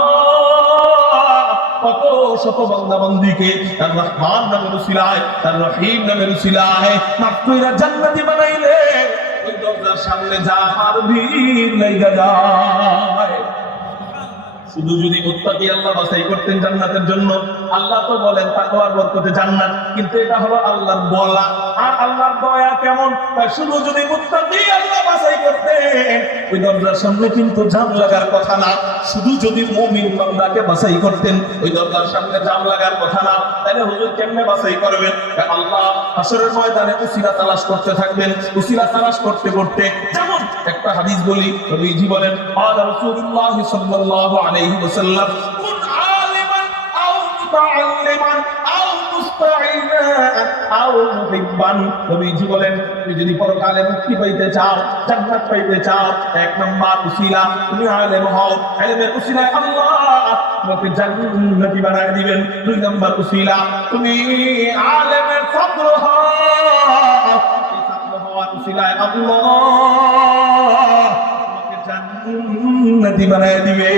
কত শত বান্দা বান্দিকে তার রহমান নামের উসিলায়, তার রহিম নামের উসিলায় মাত্র এরা জান্নাতি বানাইলে ওই দরজার সামনে যাওয়ার ভিড় লেগে যায়। শুধু যদি মুত্তাকি আল্লাহ বাছাই করতেন জান্নাতের জন্য, আল্লাহ তো বলেন তাকওয়ার বরকতে জান্নাত, কিন্তু এটা হলো আল্লাহর বলা। আর আল্লাহর দয়া কেমন? শুধু যদি মুত্তাকি আল্লাহ বাছাই করতেন ওই দরজার সামনে কিন্তু জাম লাগার কথা না। শুধু যদি মুমিন বান্দাকে বাছাই করতেন ওই দরজার সামনে জাম লাগার কথা না। তাহলে হুজুর কেমনে বাছাই করবেন? আল্লাহ হাশরের ময়দানে উসিলা তালাশ করতে থাকবেন। উসিলা তালাশ করতে করতে, যেমন একটা হাদিস বলি, নবীজি বলেন আলা রাসূলুল্লাহ সাল্লাল্লাহু আলাইহি ওয়াসাল্লাম কুন আলিমান আও মুতাআল্লিমান আও মুস্তাঈনান আও মুহিব্বান। নবীজি বলেন তুমি যদি পরকালে মুক্তি পাইতে চাও, জান্নাত পাইতে চাও, 1 নম্বর উসিলা তুমি আলেম হও। ইলমের উসিলায় আল্লাহ তোমাকে জান্নাতি বানায় দিবেন। 2 নম্বর উসিলা তুমি আলেমের ছাত্র হও, এই ছাত্র হওয়ার উসিলায় আল্লাহ জান্নাতি বানায় দিবে।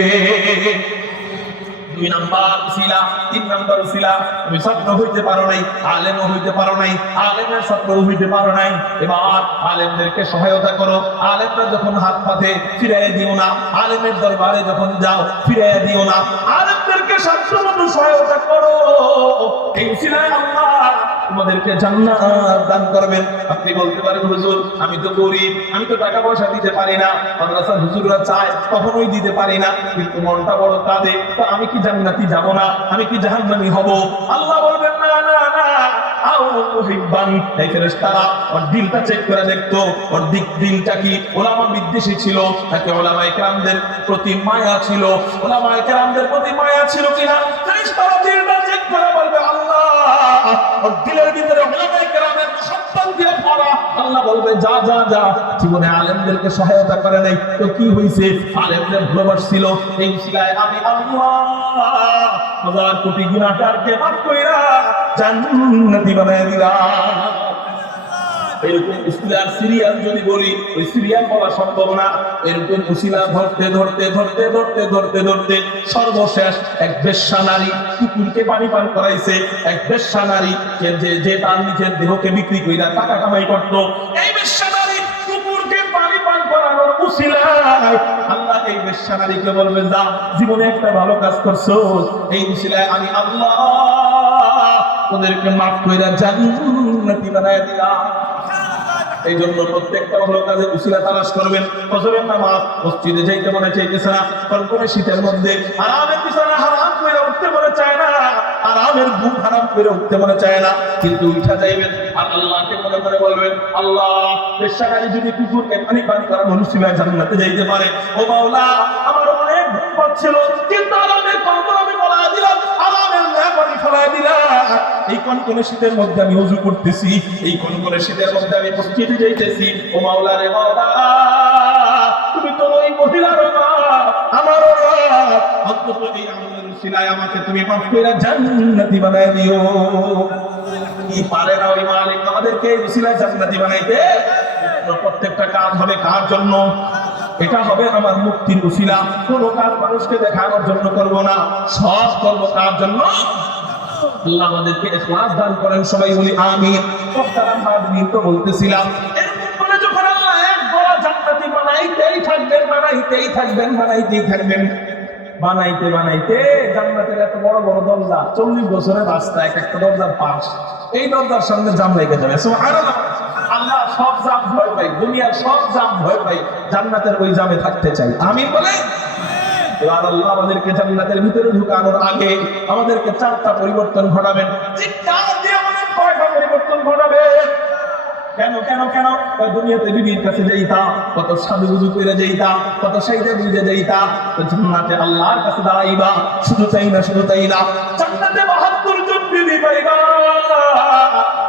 2 নম্বর উসিলা। 3 নম্বর উসিলা তুমি ছাত্র হইতে পারো নাই, আলেমও হইতে পারো নাই, আলেমের ছাত্র হইতে পারো নাই, এবার আলেমদেরকে সহায়তা করো। আলেমরা যখন হাত পাতে ফিরাইয়া দিও না, আলেমের দরবারে যখন যাও ফিরাইয়া দিও না, আলেমদেরকে সাধ্যমতো সহায়তা করো। এই উসিলায় আল্লাহ তোমাদেরকে জান্নাত দান করবেন। আপনি বলতে পারেন হুজুর আমি তো গরিব, আমি তো টাকা পয়সা দিতে পারি না, মাদ্রাসার হুজুররা চায় কখনোই দিতে পারি না, কিন্তু মনটা বড় কাঁদে, তো আমি কি জান্নাতি যাব না? আমি কি জাহান্নামী হব? আল্লাহ বলবেন না না না, আও মুহিব্বান। এই ফেরেশতারা ওর দিলটা চেক করে দেখতো ওর দিলটা কি উলামা বিদ্বেষী ছিল নাকি উলামায়ে কেরামদের প্রতি মায়া ছিল, উলামায়ে কেরামদের প্রতি মায়া ছিল কিনা। ফেরেশতারা দিলটা চেক করে বলবে আল্লাহ ওর দিলের ভিতরে উলামায়ে কেরামের মহব্বত দিয়ে ভরা। আল্লাহ বলবে যা যা যা, জীবনে আলেমদেরকে সহায়তা করে নাই তো কি হইছে? আলেমদের ভালোবাসছিল, এই উসিলায় আমি আল্লাহ 1000 কোটি গুনাহগারকে মাফ কইরা জান্নাতি বানায় দিলাম। এরকম উসিলার সিরিয়াল যদি বলি ওই সিরিয়াল বলা সম্ভব না। এরকম উসিলা ধরতে ধরতে ধরতে ধরতে ধরতে ধরতে সর্বশেষ এক বেশ্যা নারী কুকুরকে পানি পান করাইছে। এক বেশ্যা নারী যে তার নিজের দেহকে বিক্রি কইরা টাকা কামাই করতো, এই বেশ্যা নারী কুকুরকে পানি পান করানোর উসিলায় আল্লাহ এই বেশ্যা নারীকে বলবে যা, জীবনে একটা ভালো কাজ করছো, এই উসিলায় আমি আল্লাহ ওদেরকে মাফ কইরা জান্নাতি বানায় দিলাম। এই জন্য প্রত্যেকটা ভালো কাজে উসিলা তালাশ করবেন। ফজরের নামাজ মসজিদে যাইতে মনে চাইতেছে না, কনকনে শীতের মধ্যে আরামের বিছানা হারাম করে উঠতে মনে চায় না, আরামের ঘুম হারাম করে উঠতে মনে চায় না, কিন্তু উঠা যাইবেন আর আল্লাহকে মনে করে বলবেন আল্লাহ বেশ্যাকারী যদি কুকুরকে পানি পানি করা মনুষ্যরায় জান্নাতে যাইতে পারে, ও মাওলা আমার অনেক ঘুম পাচ্ছিল কিন্তু আরামের কন্ট্রোল আমি বলা দিলাম, আরামের পানি ফেলায় দিলা। এই কনকনে শীতের মধ্যে আমি ওযু করতেছি, এই কনকনে শীতের মধ্যে আমি মসজিদে যাইতেছি। ও মাওলা রে মাওলা, তুমি তো ওই মহিলার মা, আমারও মা, অন্তত এই আমলের উসিলায় আমাকে তুমি মাফ করে জান্নাতি বানায় দিও। কি পারে না ওই মালিক আমাদেরকে উসিলায় জান্নাতি বানাইতে? প্রত্যেকটা কাজ হবে কার জন্য? এটা হবে আমার মুক্তির উসিলা। কোনো কাজ মানুষকে দেখানোর জন্য করব না, সব করব কার জন্য? আল্লাহ আমাদেরকে ইখলাস দান করেন, সবাই বলি আমিন। মুহতারাম হাজিরিন, তো বলতেছিলাম এরকম করে যখন আল্লাহ এক বড় জান্নাতি বানাইতেই থাকবেন, বানাইতেই থাকবেন, বানাইতেই থাকবেন, বানাইতে বানাইতে জান্নাতের এত বড় বড় দরজা, 40 বছরের রাস্তা, এক একটা দরজার পাশ, এই দরজার সামনে জাম লেগে যাবে। সুবহানাল্লাহ। আল্লাহ সব জাম ভয় পাই, দুনিয়ার সব জাম ভয় পাই, জান্নাতের ওই জামে থাকতে চাই। আমিন বলে। এবার আল্লাহ আমাদেরকে জান্নাতের ভিতরে ঢুকানোর আগে আমাদেরকে 4টা পরিবর্তন ঘটাবেন। চিৎকার দিয়ে আমাদের কয়টা পরিবর্তন ঘটাবেন? কেন কেন কেন? দুনিয়াতে বিবির কাছে যাইতাম, কত সাজুগুজু করে যাইতাম, কত সাইজা বুঝে যাইতাম, জান্নাতে আল্লাহর কাছে দাঁড়াইবা। শুধু তাই না, শুধু তাই না, জান্নাতে 72 জন বিবি পাইবা।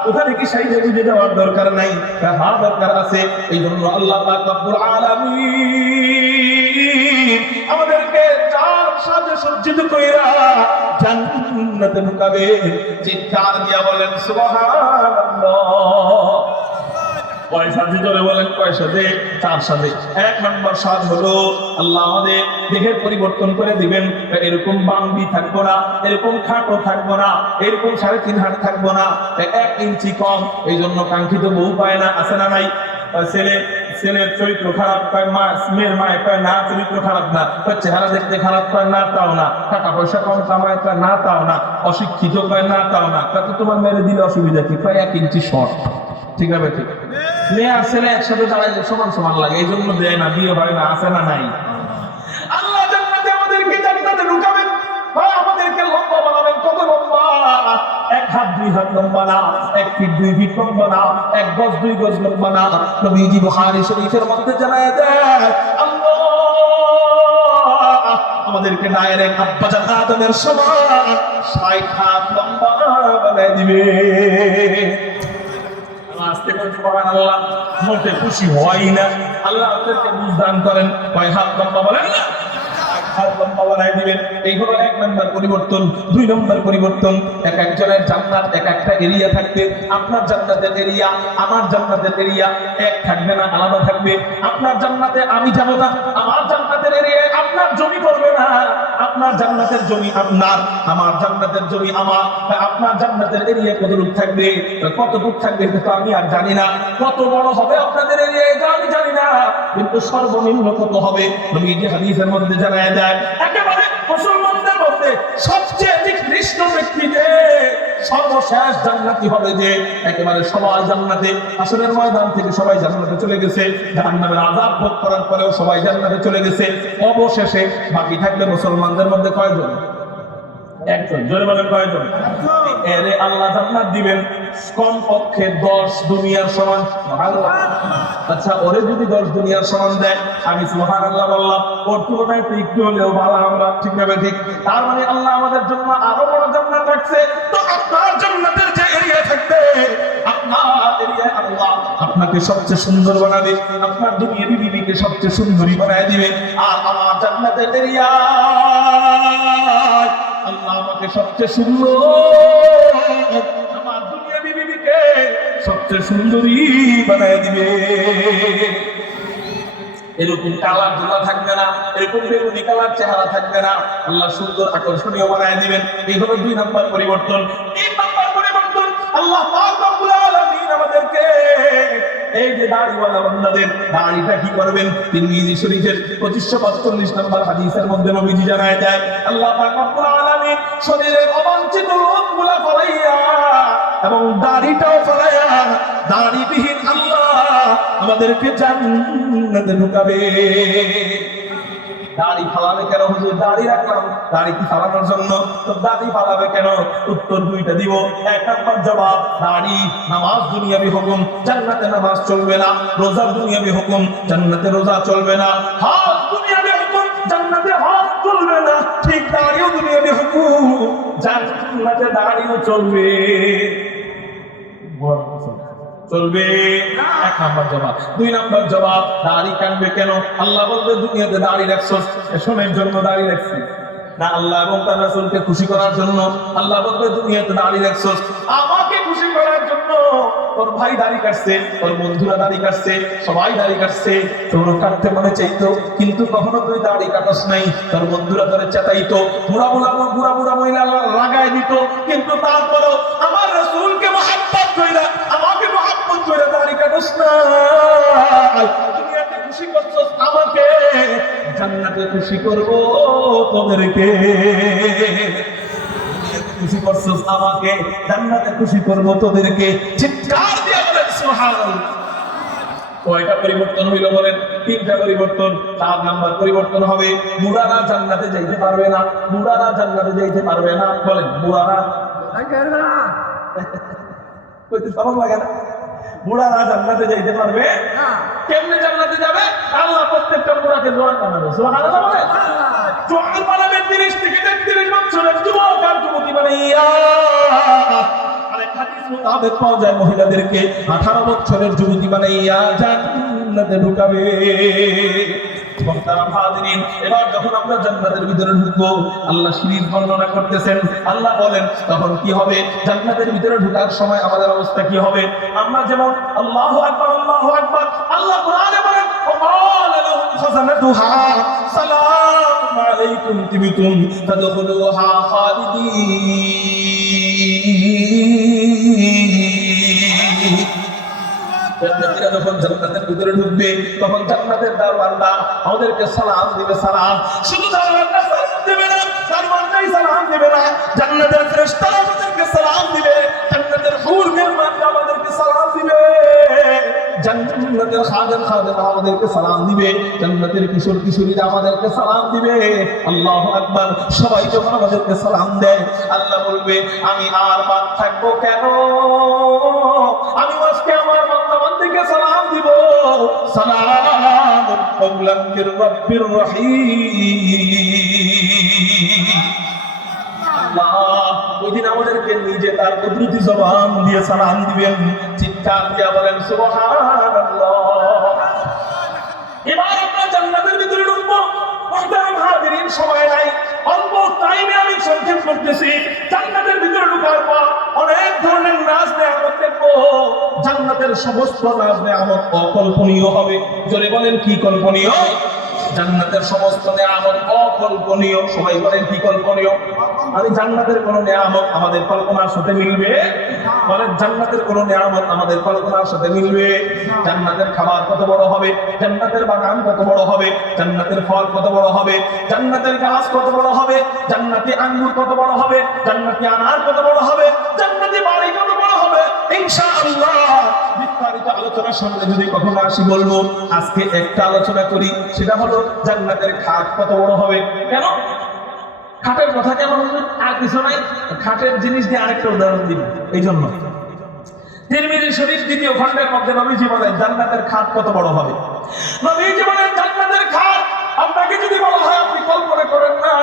ওখানে কি সাইজা বুঝে যাওয়ার দরকার নাই? হ্যাঁ, দরকার আছে। এই জন্য আল্লাহ পাক রব্বুল আলামিন আমাদেরকে 4 সাজে সজ্জিত কইরা জান্নাতে ঢুকাবে। চিৎকার দিয়া বলেন সুবহানাল্লাহ। কয় সাজে জোরে বলেন, কয় সাজে? 4 সাজে। 1 নম্বর সাজ হলো আল্লাহ আমাদের দেহের পরিবর্তন করে দিবেন। এরকম বাম্বি থাকবো না, এরকম খাটো থাকবো না, এরকম 3.5 হাত থাকবো না, 1 ইঞ্চি কম। এই জন্য কাঙ্ক্ষিত বউ পায় না, আছে না নাই? ছেলের চরিত্র খারাপ, কয় মা, মেয়ের মায় কয় না চরিত্র খারাপ না, কয় চেহারা দেখতে খারাপ, কয় না তাও না, টাকা পয়সা কম কামায়, কয় না তাও না, অশিক্ষিত, কয় না তাও না, কয় তোমার মেরে দিলে অসুবিধা কি, কয় 1 ইঞ্চি শর্ট। ঠিক না? ঠিক। মেয়ে আর ছেলে একসাথে দাঁড়াইলে সমান সমান লাগে, এই জন্য দেয় না, বিয়ে হয় না, আছে না নাই? আল্লাহ জান্নাতে আমাদেরকে জান্নাতে ঢুকাবেন, আমাদেরকে লম্বা বানাবেন। কত লম্বা? 1 হাত 2 হাত লম্বা না, 1 ফিট 2 ফিট লম্বা না, 1 গজ 2 গজ লম্বা না। নবীজি বুখারী শরীফের মধ্যে জানায় দেয় আল্লাহ আমাদেরকে ডাইরেক্ট আব্বাজান আদমের সমান 60 হাত লম্বা বানায় দিবে। আস্তে করে সুবহানাল্লাহ, মোটে খুশি হয় না। আল্লাহ আপনাদেরকে বুঝদান করেন, কয় হাত লম্বা বলেন না, হাত লম্বা বানায় দিবেন। এই হলো 1 নম্বর পরিবর্তন। 2 নম্বর পরিবর্তন, এক একজনের জান্নাত এক একটা এরিয়া থাকবে। আপনার জান্নাতের এরিয়া আমার জান্নাতের এরিয়া এক থাকবে না, আলাদা থাকবে। আপনার জান্নাতে আমি যাব না, আমার জান্নাতের এরিয়ায় আপনার জমি পড়বে না। আপনার জান্নাতের জমি আপনার, আমার জান্নাতের জমি আমার। আপনার জান্নাতের এরিয়া কতটুক থাকবে, কতটুক থাকবে কিন্তু আমি আর জানি না। কত বড় হবে আপনাদের এরিয়া এটা আমি জানি না, কিন্তু সর্বনিম্ন কত হবে নবীজি হাদিসের মধ্যে জানায় দেয়। একেবারে মুসলমানদের মধ্যে সবচেয়ে নিকৃষ্ট ব্যক্তি যে সর্বশেষ জান্নাতি হবে, যে একেবারে সবাই জান্নাতে, আসরের ময়দান থেকে সবাই জান্নাতে চলে গেছে, জাহান্নামের আযাব ভোগ করার পরেও সবাই জান্নাতে চলে গেছে, অবশেষে বাকি থাকবে মুসলমানদের মধ্যে কয়জন? একজন। জোরে বলেন কয়জন? এরে আল্লাহ জান্নাত দিবেন কমপক্ষে 10 দুনিয়ার সমান। আচ্ছা, ওরে যদি 10 দুনিয়ার সমান দেয়, আমি সুবহানাল্লাহ বললাম, ওর তুলনায় তো একটু হলেও ভালো আমরা, ঠিক না? ঠিক। তার মানে আল্লাহ আমাদের জন্য আরো বড় জান্নাত রাখছে। তো আপনার জান্নাতের যে এরিয়া থাকবে, আপনার এরিয়ায় আল্লাহ আপনাকে সবচেয়ে সুন্দর বানাবে, আপনার দুনিয়াবি বিবিকে সবচেয়ে সুন্দরী বানায় দিবে। আর আমার জান্নাতের এরিয়া আল্লাহ আমাকে সবচেয়ে সুন্দর, আমার দুনিয়াবি বিবিকে সবচেয়ে সুন্দরী বানায় দিবে। এরকম কালার ধোলা থাকবে না, এরকম বেগুনি কালার চেহারা থাকবে না, আল্লাহ সুন্দর আকর্ষণীয় বানায় দিবেন। এই হলো 2 নম্বর পরিবর্তন। 3 নম্বর পরিবর্তন, আল্লাহ পাক রব্বুল আলামিন আমাদেরকে এই যে দাড়িওয়ালা বান্দাদের দাড়িটা কি করবেন? তিরমিজি শরীফের 2545 নম্বর হাদিসের মধ্যে নবীজি জানায় দেয় আল্লাহ পাক রব্বুল আলামিন শরীরের অবাঞ্ছিত লোমগুলো ফলাইয়া এবং দাড়িটাও ফলাইয়া দাড়িবিহীন আল্লাহ আমাদেরকে জান্নাতে ঢুকাবে। দাড়ি ফালাবে কেন হুজুর? দাড়ি রাখলাম, দাড়ি কি ফালানোর জন্য? তো দাড়ি ফালাবে কেন? উত্তর 2টা দিব। 1 নম্বর জবাব, দাড়ি নামাজ দুনিয়াবি হুকুম, জান্নাতে নামাজ চলবে না। রোজা দুনিয়াবি হুকুম, জান্নাতে রোজা চলবে না। হজ দুনিয়াবি হুকুম, জান্নাতে হজ চলবে না। ঠিক দাড়িও দুনিয়াবি হুকুম, জান্নাতে দাঁড়িয়েও চলবে, চলবে। এক নাম্বার জবাব। দুই নাম্বার জবাব, দাড়ি কাটবে কেন? আল্লাহ বলবে দুনিয়াতে দাড়ি রাখছস শোনের জন্য দাড়ি রাখছি না, আল্লাহ এবং তার রাসূলকে খুশি করার জন্য? আল্লাহ বলবে দুনিয়াতে দাড়ি রাখছস আমাকে খুশি করার জন্য। তোর ভাই দাড়ি কাটছে, তোর বন্ধুরা দাড়ি কাটছে, সবাই দাড়ি কাটছে, তোর কাটতে মনে চাইতো, কিন্তু কখনো তুই দাড়ি কাটস নাই। তোর বন্ধুরা তোরে চেতাইতো, বুড়া বুড়া মহিলা লাগাই দিত, কিন্তু তারপরও আমার রাসূলকে মহব্বত কইরা, আমাকে মহব্বত কইরা দাড়ি কাটস না। দুনিয়াতে খুশি করছস আমাকে, জান্নাতে খুশি করব তোদেরকে। খুশি করছস আমাকে, জান্নাতে খুশি করব তোদেরকে। চিৎকার দিয়ে বলেন সুবহানাল্লাহ। কয়টা পরিবর্তন হইল বলেন? তিনটা পরিবর্তন। 4 নাম্বার পরিবর্তন হবে, বুড়ারা জান্নাতে যাইতে পারবে না। বুড়ারা জান্নাতে যাইতে পারবে না। বলেন বুড়ারা কইতে শরম লাগে না? বুড়ারা জান্নাতে যাইতে পারবে না। কেমনে জান্নাতে যাবে? আল্লাহ প্রত্যেকটা বুড়াকে জোয়ান বানাবে। সুবহানাল্লাহ বলেন। জোয়ান বানাবে 30 থেকে 33 বছরের যুবক আর যুবতী বানাইয়া। আরেক হাদিস মোতাবেক পাওয়া যায় মহিলাদেরকে 18 বছরের যুবতী বানাইয়া জান্নাতে ঢুকাবে। এবার যখন আমরা জান্নাতের ভিতরে ঢুকবো, আল্লাহ সিরিজ বর্ণনা করতেছেন। আল্লাহ বলেন তখন কি হবে, জান্নাতের ভিতরে ঢোকার সময় আমাদের অবস্থা কি হবে। আমরা যেমন আল্লাহু আকবার আল্লাহু আকবার, আল্লাহ কোরআনে বলেন ওয়াকালা লাহুম খাযানাতুহা সালামুন আলাইকুম তিবতুম ফাদখুলুহা খালিদিন। জান্নাতীরা যখন জান্নাতের ভিতরে ঢুকবে, তখন জান্নাতের দারওয়ানরা আমাদেরকে সালাম দিবে। সালাম শুধু দারওয়ানরা সালাম দিবে না, দারওয়ানরাই সালাম দিবে না, জান্নাতের ফেরেশতারা আমাদেরকে সালাম দিবে, জান্নাতের হুর মেহমানরা আমাদেরকে সালাম দিবে, জান্নাতের খাদেম আমাদেরকে সালাম দিবে, জান্নাতের কিশোর কিশোরীরা আমাদেরকে সালাম দিবে। আল্লাহু আকবার। সবাই যখন আমাদেরকে সালাম দেয়, আল্লাহ বলবে আমি আর বাদ থাকবো কেন? আমি আজকে আমার বান্দাবান্দিকে সালাম দিব, সালামুন কওলাম মির রাব্বির রহিম। আল্লাহ ওইদিন আমাদেরকে নিজে তার কুদরতি জবান দিয়ে সালাম দিবেন। চিৎকার দিয়ে বলেন সুবহানাল্লাহ। এবার আমরা জান্নাতের ভিতরে ঢুকবো। মুহতারাম হাজিরিন, সময় নাই, অল্প টাইমে আমি সংক্ষেপ করতেছি। জান্নাতের ভিতরে ঢোকার পর অনেক ধরনের নাজ নেয়ামত দেখবো। জান্নাতের সমস্ত নাজ নেয়ামত অকল্পনীয় হবে। জোরে বলেন কি কল্পনীয়? জান্নাতের সমস্ত নেয়ামত অকল্পনীয়। সবাই বলেন কি কল্পনীয়? আমি জান্নাতের কোন নেয়ামত আমাদের কল্পনার সাথে মিলবে? বলেন জান্নাতের কোন নেয়ামত আমাদের কল্পনার সাথে মিলবে? জান্নাতের খাবার কত বড় হবে, জান্নাতের বাগান কত বড় হবে, জান্নাতের ফল কত বড় হবে, জান্নাতের গাছ কত বড় হবে, জান্নাতি আঙ্গুর কত বড় হবে, জান্নাতি আনার কত বড় হবে, জান্নাতি বাড়ি কত বড় হবে, ইনশাআল্লাহ বিস্তারিত আলোচনার সামনে যদি কখনো আসি বলবো। আজকে একটা আলোচনা করি, সেটা হলো জান্নাতের খাট কত বড় হবে। কেন খাটের কথা কেন? আর কিছু নাই, খাটের জিনিস দিয়ে আরেকটা উদাহরণ দিন। এই জন্য তিরমিজি শরীফ 2য় খণ্ডের মধ্যে নবীজি বলেন জান্নাতের খাট কত বড় হবে। নবীজি বলেন জান্নাতের খাট আপনাকে যদি বলা হয় আপনি কল্পনা করেন না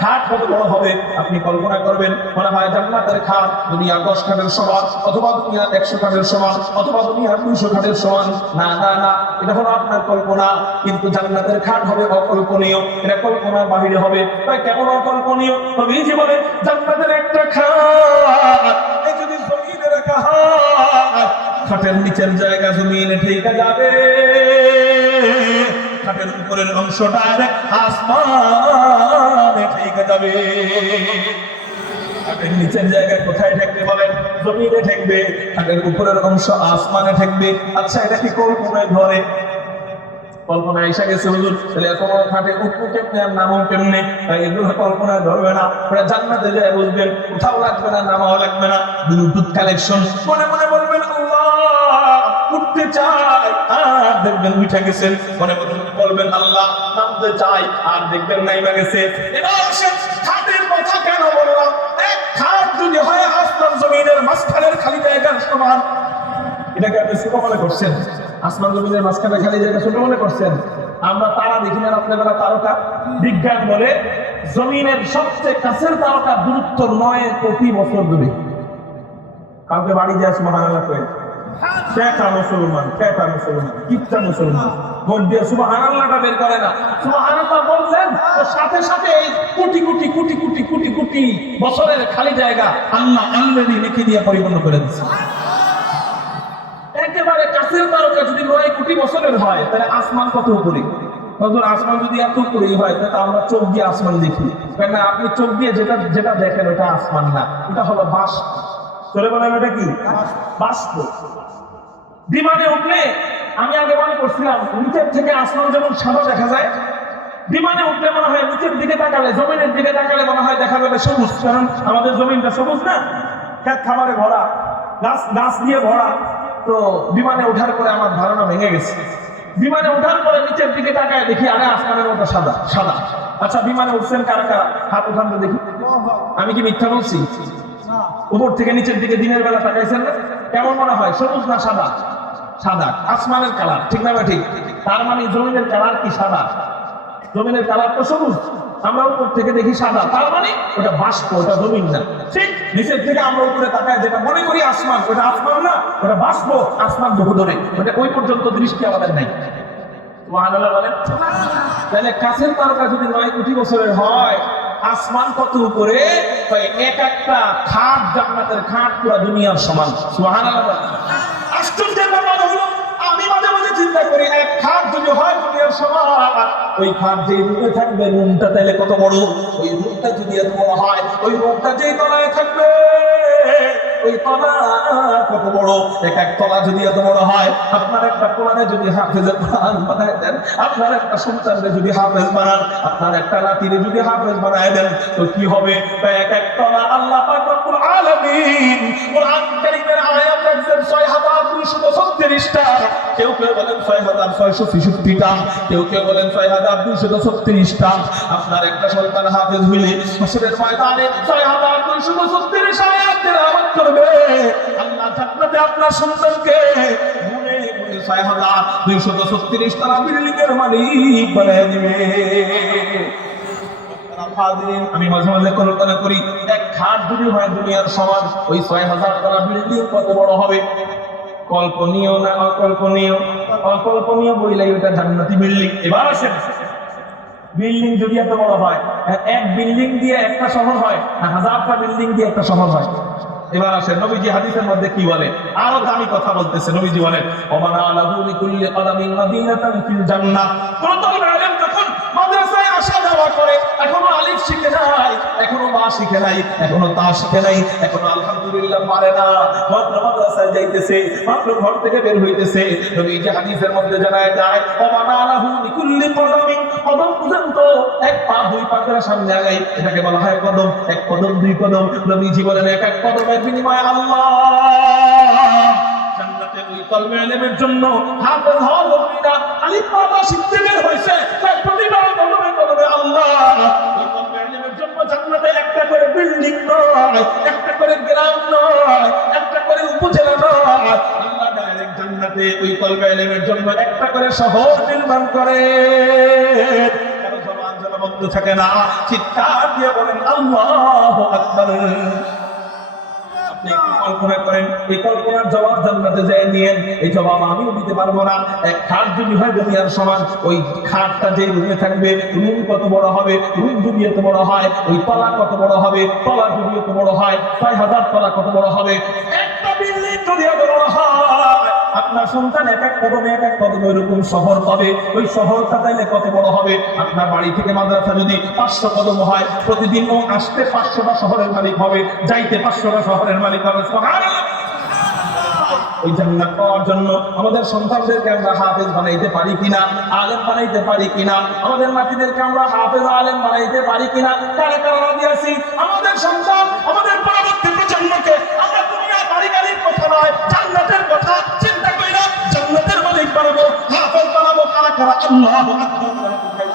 খাট কত বড় হবে, আপনি কল্পনা করবেন মনে হয় জান্নাতের খাট দুনিয়ার 10 খাটের সমান, অথবা দুনিয়ার 100 খাটের সমান, অথবা দুনিয়ার 200 খাটের সমান। না না না, এটা হলো আপনার কল্পনা, কিন্তু জান্নাতের খাট হবে অকল্পনীয়। এটা কল্পনার বাইরে হবে। তাই কেমন অকল্পনীয়? নবীজি বলেন জান্নাতের একটা খাট এই যদি জমিনে রাখা হয়, খাটের নিচের জায়গা জমিনে ঠেকে যাবে, খাটের উপরের অংশটা আসমানে ঠেকে যাবে। খাটের নিচের জায়গায় কোথায় ঠেকবে বলেন? জমিনে ঠেকবে। খাটের উপরের অংশ আসমানে ঠেকবে। আচ্ছা এটা কি কল্পনায় ধরে? কল্পনা এসে গেছে হুজুর, তাহলে এত বড় খাটে উঠবো কেমনে আর নামও কেমনে? এগুলো কল্পনায় ধরবে না। ওরা জান্নাতে যায় বুঝবেন, কোথাও লাগবে না, নামাও লাগবে না, ব্লুটুথ কালেকশন। মনে মনে বলবেন আল্লাহ উঠতে চাই, আর দেখবেন উঠে গেছেন। মনে মনে বলবেন আল্লাহ নামতে চাই, আর দেখবেন নাইমা গেছে। এবার আসেন খাটের কথা কেন বললাম? এক খাট যদি হয় আসমান জমিনের মাঝখানের খালি জায়গার সমান, এটাকে আপনি ছোট মনে করছেন? আসমান জমিনের মাঝখানে খালি জায়গা ছোট মনে করছেন? আমরা তারা দেখি না রাত্রেবেলা, তারকা। বিজ্ঞান বলে জমিনের সবচেয়ে কাছের তারকা দূরত্ব 9 কোটি বছর দূরে। কাউকে বাড়ি যায় সুবহানাল্লাহ কই কেটা মুসলমান কিচ্ছা মুসলমান ভোট দিয়ে সুবহানাল্লাহটা বের করে না। সুবহানাল্লাহ বলছেন সাথে সাথে এই কোটি কোটি কোটি কোটি কোটি কোটি বছরের খালি জায়গা আল্লাহ অলরেডি লিখে দিয়ে পরিপূর্ণ করে দিচ্ছে। একেবারে কাছের তারকা যদি 9 কোটি বছরের হয় তাহলে আসমান কত উপরে? আসমান যদি এত উপরেই হয় তাহলে আমরা চোখ দিয়ে আসমান দেখি, কেন আপনি চোখ দিয়ে যেটা দেখেন ওটা আসমান না, এটা হলো বাষ্প। চলে বলেন এটা কি? বাষ্প। বিমানে উঠলে আমি আগে মনে করছিলাম নিচের থেকে আসমান যেমন সাদা দেখা যায়, বিমানে উঠলে মনে হয় নিচের দিকে তাকালে, জমিনের দিকে তাকালে মনে হয় দেখা যাবে সবুজ, কারণ আমাদের জমিনটা সবুজ না, খেত খামারে ভরা, গাছ দিয়ে ভরা। তো বিমানে ওঠার পরে আমার ধারণা ভেঙে গেছে। বিমানে ওঠার পরে নিচের দিকে তাকায় দেখি আরে আসমানের মতো সাদা সাদা। আচ্ছা বিমানে উঠছেন কারা কারা? হাত উঠান তো দেখি। আমি কি মিথ্যা বলছি? উপর থেকে নিচের দিকে দিনের বেলা তাকাইছেন না? কেমন মনে হয়, সবুজ না সাদা? সাদা, আসমানের কালার, ঠিক না? ঠিক। তার মানে জমিনের কালার কি সাদা? জমিনের কালার তো সবুজ, আমরা উপর থেকে দেখি সাদা, তার মানে ওটা বাষ্প, ওটা জমিন না। ঠিক নিচের থেকে আমরা উপরে তাকায় যেটা মনে করি আসমান, ওটা আসমান না, ওটা বাষ্প। আসমান বহু দূরে, ওটা ওই পর্যন্ত দৃষ্টি আমাদের নাই। সুবহানাল্লাহ বলেন। তাহলে কাছের তারকা যদি 9 কোটি বছরের হয়, আসমান কত উপরে? এক একটা খাট, জান্নাতের খাট পুরো দুনিয়ার সমান। সুবহানাল্লাহ। আশ্চর্যের ব্যাপার হলো আমি মাঝে মাঝে চিন্তা করি এক খাট যদি হয় দুনিয়ার সমান, ওই খাট যে রুমে থাকবে রুমটা তাহলে কত বড়? ওই রুমটা যদি এত বড় হয়, ওই রুমটা যেই তলায় থাকবে ওই তলা কত বড়? এক তলা যদি এত বড় হয়, আপনার একটা কোরআনে যদি হাফেজের কোরআন বানায় দেন, আপনার একটা সন্তানকে যদি হাফেজ বানান, আপনার একটা নাতিরে যদি হাফেজ বানায় দেন, তো কি হবে? এক তলা আল্লাহ পাক রব্বুল আলামিন কোরআন কারীমের আয়াত রাখছেন ৬২৩৬টা, কেউ কেউ বলেন ৬৬৬৬টা, কেউ কেউ বলেন ৬২৩৬টা। আপনার একটা সন্তান হাফেজ হইলে হাসরের ময়দানে ৬২৩৬ আয়াত তেলাওয়াত করবে। আল্লাহ জান্নাতে আপনার সন্তানকে গুনে গুনে ৬২৩৬ তারা বিল্ডিং এর মালিক বানিয়ে দিবে। আমি মাঝে মাঝে কল্পনা করি এক খাট যদি হয় দুনিয়ার সমান, ওই ৬০০০ তারা বিল্ডিং কত বড় হবে? কল্পনীয় না অকল্পনীয়? অকল্পনীয় বইলাই ওটা জান্নাতি বিল্ডিং। এবার আসেন, বিল্ডিং যদি এত বড় হয়, এক বিল্ডিং দিয়ে একটা শহর হয় না 1000টা বিল্ডিং দিয়ে একটা শহর হয়? এবার আসেন নবীজি হাদিসের মধ্যে কি বলে, আরো দামি কথা বলতেছে। নবীজি বলেন ওমানা লাহু লিকুল্লি কদামিন মাদিনাতান ফিল জান্নাহ। কোন তলবে আলেম যখন মাদ্রাসায় আসা যাওয়া করে, এখনো আলিফ শিখে নাই, এখনো বা শিখে নাই, এখনো তা শিখে নাই, এখনো আলহামদুলিল্লাহ পারে না, মাত্র মাদ্রাসায় যাইতেছে, মাত্র ঘর থেকে বের হইতেছে, নবীজি হাদিসের মধ্যে জানায় যায় ওমানা লাহু লিকুল্লি কদামিন, কদম পর্যন্ত 1 পা 2 পা করে সামনে আগাই, এটাকে বলা হয় কদম। 1 কদম 2 কদম। নবীজি বলেন এক এক কদম বিনিময়ে আল্লাহ জান্নাতে ওই তলবে ইলমের জন্য হাফেজ হওয়া জরুরি না, আলিফ বা শিখতে বের হইছে, তাই প্রতিটা কদমে কদমে আল্লাহ। ওই তলবে ইলমের জন্য জান্নাতে একটা করে বিল্ডিং নয়, একটা করে গ্রাম নয়, একটা করে উপজেলা নয়, আল্লাহ ডাইরেক্ট জান্নাতে ওই তলবে ইলমের জন্য একটা করে শহর নির্মাণ করে। কারো জবান যেন বন্ধ থাকে না, চিৎকার দিয়ে বলেন আল্লাহু আকবার। কল্পনা করেন, এই কল্পনার জবাব জান্নাতে যায় নিয়েন, এই জবাব আমিও দিতে পারবো না। এক খাট যদি হয় দুনিয়ার সমান, ওই খাটটা যে রুমে থাকবে, রুম কত বড় হবে? রুম যদি এত বড় হয়, ওই তলা কত বড় হবে? তলা যদি এত বড় হয়, ৬০০০ তলা কত বড় হবে? একটা বিল্ডিং যদি এত বড় হয়, আপনার সন্তান এক এক কদমে ওইরকম শহর পাবে, ওই শহরটা তাইলে কত বড় হবে? আপনার বাড়ি থেকে মাদ্রাসা যদি 500 কদম হয়, প্রতিদিন ও আসতে 500টা শহরের মালিক হবে, যাইতে 500টা শহরের মালিক হবে। সুবহানাল্লাহ। ওই জান্নাত পাওয়ার জন্য আমাদের সন্তানদেরকে আমরা হাফেজ বানাইতে পারি কিনা, আলেম বানাইতে পারি কিনা, আমাদের নাতিদেরকে আমরা হাফেজ আলেম বানাইতে পারি কিনা? কারা কারা রাজি আছি আমাদের সন্তান, আমাদের পরবর্তী প্রজন্মকে আমরা দুনিয়া বাড়ি গাড়ির কথা নয়, জান্নাতের কথা চিন্তা করি না, জান্নাতের মালিক বানাবো, হাফেজ বানাবো। কারা কারা আল্লাহু আকবার।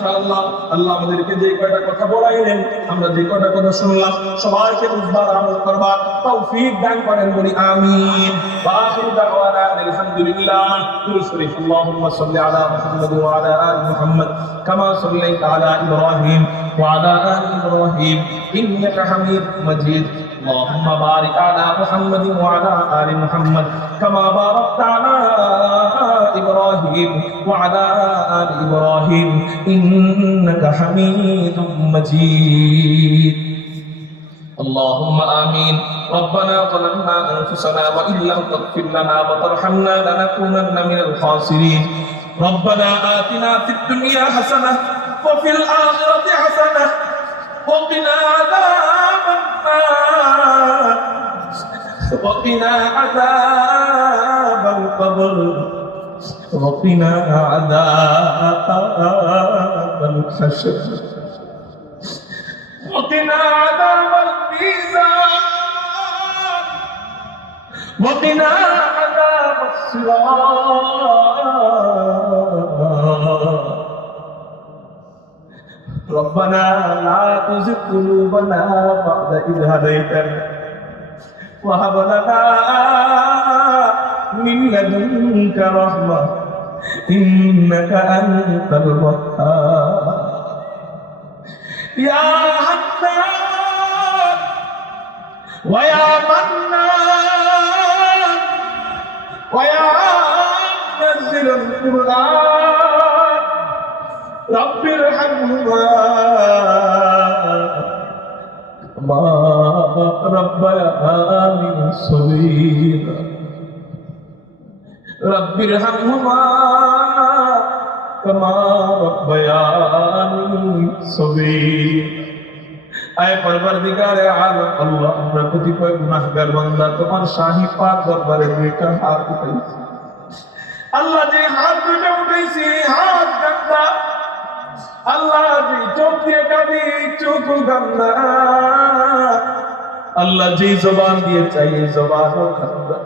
মাশাআল্লাহ আল্লাহ আমাদেরকে যে কয়টা কথা বলাইলেন, আমরা যে কয়টা কথা শুনলাম, সবাইকে বুঝবার আমল করবার তৌফিক দান করেন, বলি আমিন। ওয়া আখিরু দাওয়ানা আলহামদুলিল্লাহ। দুরূদ শরীফ আল্লাহুম্মা সাল্লি আলা মুহাম্মাদ ওয়া আলা আলি মুহাম্মাদ কামা সাল্লাইতা আলা ইব্রাহিম ওয়া আলা আলি ইব্রাহিম ইন্নাকা হামিদুম মাজিদ। اللهم بارك على محمد وعلى آل محمد كما باركت على إبراهيم وعلى آل إبراهيم إنك حميد مجيد. اللهم آمين. ربنا ظلمنا أنفسنا وإن لم تغفر لنا وترحمنا لنكونن من الخاسرين. ربنا آتنا في الدنيا حسنة وفي الآخرة حسنة وقنا عذاب النار وقنا عذاب القبر وقنا عذاب الحشر وقنا عذاب الميزان وقنا عذاب الصراط. ربنا لا تزغ قلوبنا بعد إذ هديتنا وهب لنا من لدنك رحمة إنك أنت الوهاب. يا حنان ويا منان ويا منزل القرآن رب ارحمهما كما ربياني صغيرا رب ارحمهما كما ربياني صغيرا. আয় পরবর্তীকারে আলম আল্লাহ, আমরা কতিপয় গুনাহগার বান্দা তোমার শাহী পাক দরবারে দুইটা হাত উঠাইছি। আল্লাহ যে হাত দুইটা উঠাইছি হাত গান্দা, আল্লাহ যে চোখ দিয়ে কাঁদি চোখ গান্দা, আল্লাহ যে জবান দিয়ে চাই জবানও গান্দা।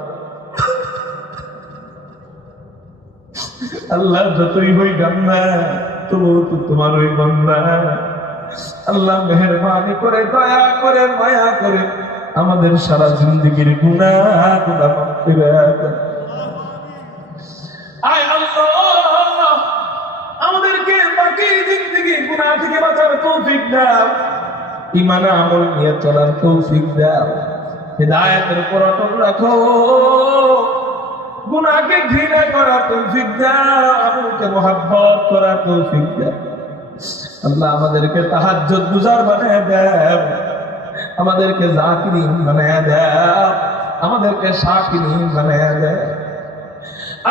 আল্লাহ যতই হই গান্দা তবু তো তোমার ওই বান্দা। আল্লাহ মেহেরবানি করে দয়া করে মায়া করে আমাদের সারা জিন্দেগীর গুনাহ মাফ করে দেন। আয় আল্লাহ আমাদেরকে বাকি জিন্দেগি গুনাহ থেকে বাঁচার তৌফিক দাও, ঈমান আমল নিয়ে চলার তৌফিক দাও, হিদায়াতের উপর অটল রাখো, গুনাহকে ঘৃণা করার তৌফিক দাও, আমলকে মহব্বত করার তৌফিক দাও। আল্লাহ আমাদেরকে তাহাজ্জুদ গুজার বানায় দাও, আমাদেরকে জাকিরিন বানায় দাও, আমাদেরকে শাকিরিন বানায় দাও।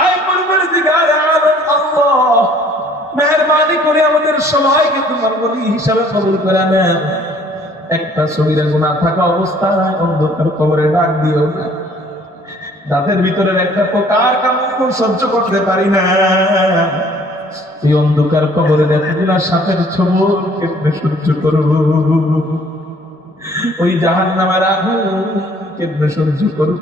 আয় পরবর্তীকার আলম আল্লাহ মেহেরবানি করে আমাদের সবাইকে তোমার বলি হিসাবে কবুল করে নেন। একটা সগীরা গুনাহ থাকা অবস্থায় অন্ধকার কবরে ডাক দিও না। দাঁতের ভিতরের একটা পোকার কামড় সহ্য করতে পারি না, এই অন্ধকার কবরের এতগুলা সাপের ছোবল কেমনে সহ্য করব, ওই জাহান্নামের আগুন কেমনে সহ্য করব।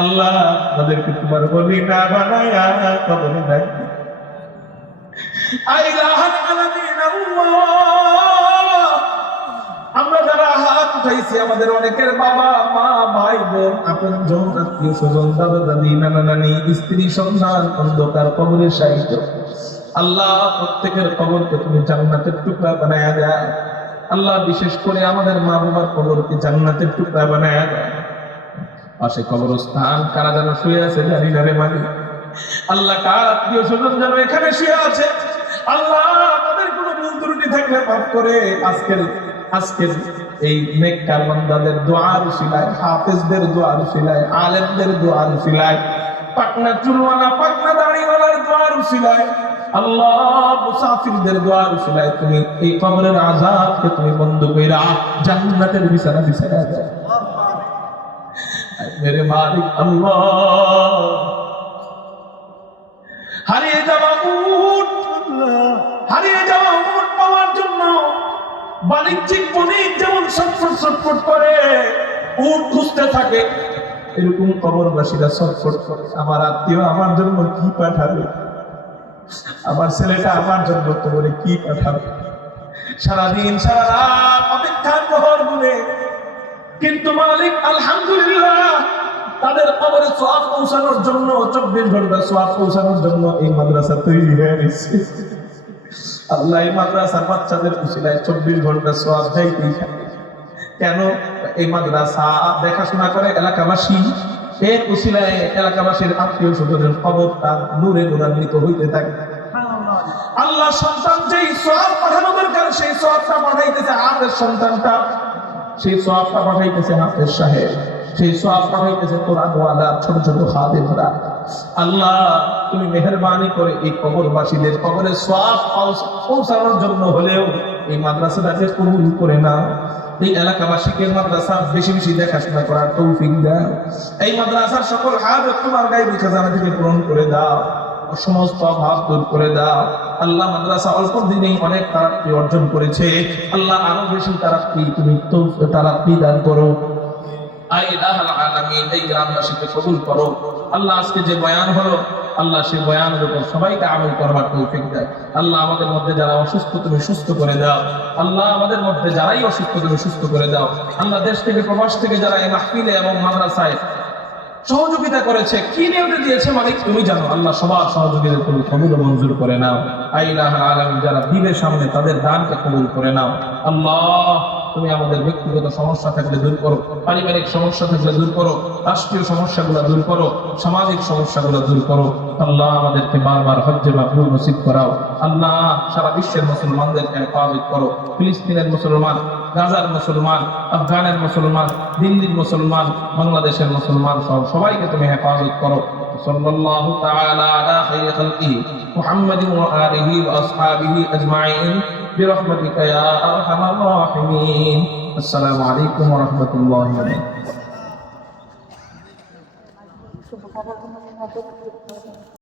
আল্লাহ তাদেরকে তোমার বলি না বানায়া কবরে ডাক দিও। আমরা যারা হাত উঠাইছি আমাদের অনেকের বাবা মা ভাই বোন আপনজন আত্মীয় স্বজন দাদা দাদি নানা নানি স্ত্রী সন্তান অন্ধকার কবরে শায়িত। আল্লাহ প্রত্যেকের কবরকে তুমি জান্নাতের টুকরা বানায়া দাও। আল্লাহ বিশেষ করে আমাদের মা বাবার কবরকে জান্নাতের টুকরা বানায়া দাও। পাশে কবরস্থান কারা যেন শুয়ে আছে জানি না রে মালিক। আল্লাহ কার আত্মীয় স্বজন যেন এখানে শুয়ে আছে, আল্লাহ তাদের কোনো ভুল ত্রুটি থাকলে মাফ করে আজকের এই নেককার বান্দাদের দোয়ার উসিলায়, হাফেজদের দোয়ার উসিলায়, আলেমদের দোয়ার উসিলায়, পাকনা চুলওয়ালা পাকনা দাড়িওয়ালার দোয়ার উসিলায়, আল্লাহ মুসাফিরদের দোয়ার উসিলায় তুমি এই কবরের আযাবকে তুমি বন্ধ কইরা জান্নাতের বিছানা বিছায়া দাও। মেরে মালিক আল্লাহ হারিয়ে যাওয়া উট পাওয়ার জন্য বাণিজ্যিক বণিক যেমন ছটফট করে উট খুঁজতে থাকে, এরকম কবরবাসীরা ছটফট করে আমার আত্মীয় আমার জন্য কি পাঠাবে, আমার ছেলেটা আমার জন্য কবরে কি পাঠাবে? সারাদিন সারা রাত অপেক্ষার প্রহর গুনে, কিন্তু মালিক আলহামদুলিল্লাহ তাদের কবরে সওয়াব পৌঁছানোর জন্য 24 ঘন্টা সওয়াব পৌঁছানোর জন্য এই মাদ্রাসা তৈরি হয়ে গেছে। আল্লাহ এই মাদ্রাসার বাচ্চাদের উসিলায় 24 ঘন্টা সওয়াব যাইতেই থাকে। কেন? এই মাদ্রাসা দেখাশোনা করে এলাকাবাসী, এর উসিলায় এলাকাবাসীর আত্মীয় স্বজনের কবরটা নূরে নূরান্বিত হইতে থাকে। আল্লাহ সন্তান যেই সওয়াব পাঠানো দরকার সেই সওয়াবটা পাঠাইতেছে হাফেজ সন্তানটা, সেই সওয়াবটা পাঠাইতেছে হাফেজ সাহেব, সেই সওয়াব পাঠাইতেছে কোরআনওয়ালা ছোট ছোট খাদেমরা। আল্লাহ তুমি মেহেরবানি করে এই কবরবাসীদের কবরে সওয়াব পৌঁছানোর জন্য হলেও এই মাদ্রাসাটাকে কবুল করে নাও। এই এলাকাবাসীকে মাদ্রাসা বেশি বেশি দেখাশোনা করার তৌফিক দাও। এই মাদ্রাসার সকল হাজত তোমার গায়বী খাজানা থেকে পূরণ করে দাও, সমস্ত অভাব দূর করে দাও। আল্লাহ মাদ্রাসা অল্প দিনেই অনেক তারাক্কি অর্জন করেছে, আল্লাহ আরো বেশি তারাক্কি তুমি তারাক্কি দান করো। আয় ইলাহুল আলামিন, এই গ্রামবাসীকে কবুল করো। আল্লাহ আজকে যে বয়ান হলো, আল্লাহ সেই বয়ানের উপর সবাইকে আমল করবার তৌফিক দেয়। আল্লাহ আমাদের মধ্যে যারা অসুস্থ তুমি সুস্থ করে দাও। আল্লাহ আমাদের মধ্যে যারাই অসুস্থ তুমি সুস্থ করে দাও। আল্লাহ দেশ থেকে প্রবাস থেকে যারা এই মাহফিলে এবং মাদ্রাসায় সহযোগিতা করেছে, কি নিয়মে দিয়েছে মালিক তুমি জানো। আল্লাহ সবার সহযোগিতা তুমি কবুল ও মঞ্জুর করে নাও। আয় ইলাহুল আলামিন, যারা দিবে সামনে তাদের দানকে কবুল করে নাও। আল্লাহ তুমি আমাদের ব্যক্তিগত সমস্যা থাকলে দূর করো, পারিবারিক সমস্যা থাকলে দূর করো, রাষ্ট্রীয় সমস্যাগুলো দূর করো, সামাজিক সমস্যাগুলো দূর করো। আল্লাহ আমাদেরকে বারবার হজ্জে মাবরুর নসিব করাও। আল্লাহ সারা বিশ্বের মুসলমানদেরকে হেফাজত করো। ফিলিস্তিনের মুসলমান, গাজার মুসলমান, আফগানের মুসলমান, দিল্লির মুসলমান, বাংলাদেশের মুসলমান সহ সবাইকে তুমি হেফাজত করো। সাল্লাল্লাহু তাআলা আলা খায়রি খালকিহি মুহাম্মাদিন ওয়া আলিহি ওয়া আসহাবিহি আজমাইন برحمتك يا أرحم الراحمين. السلام عليكم ورحمة الله وبركاته.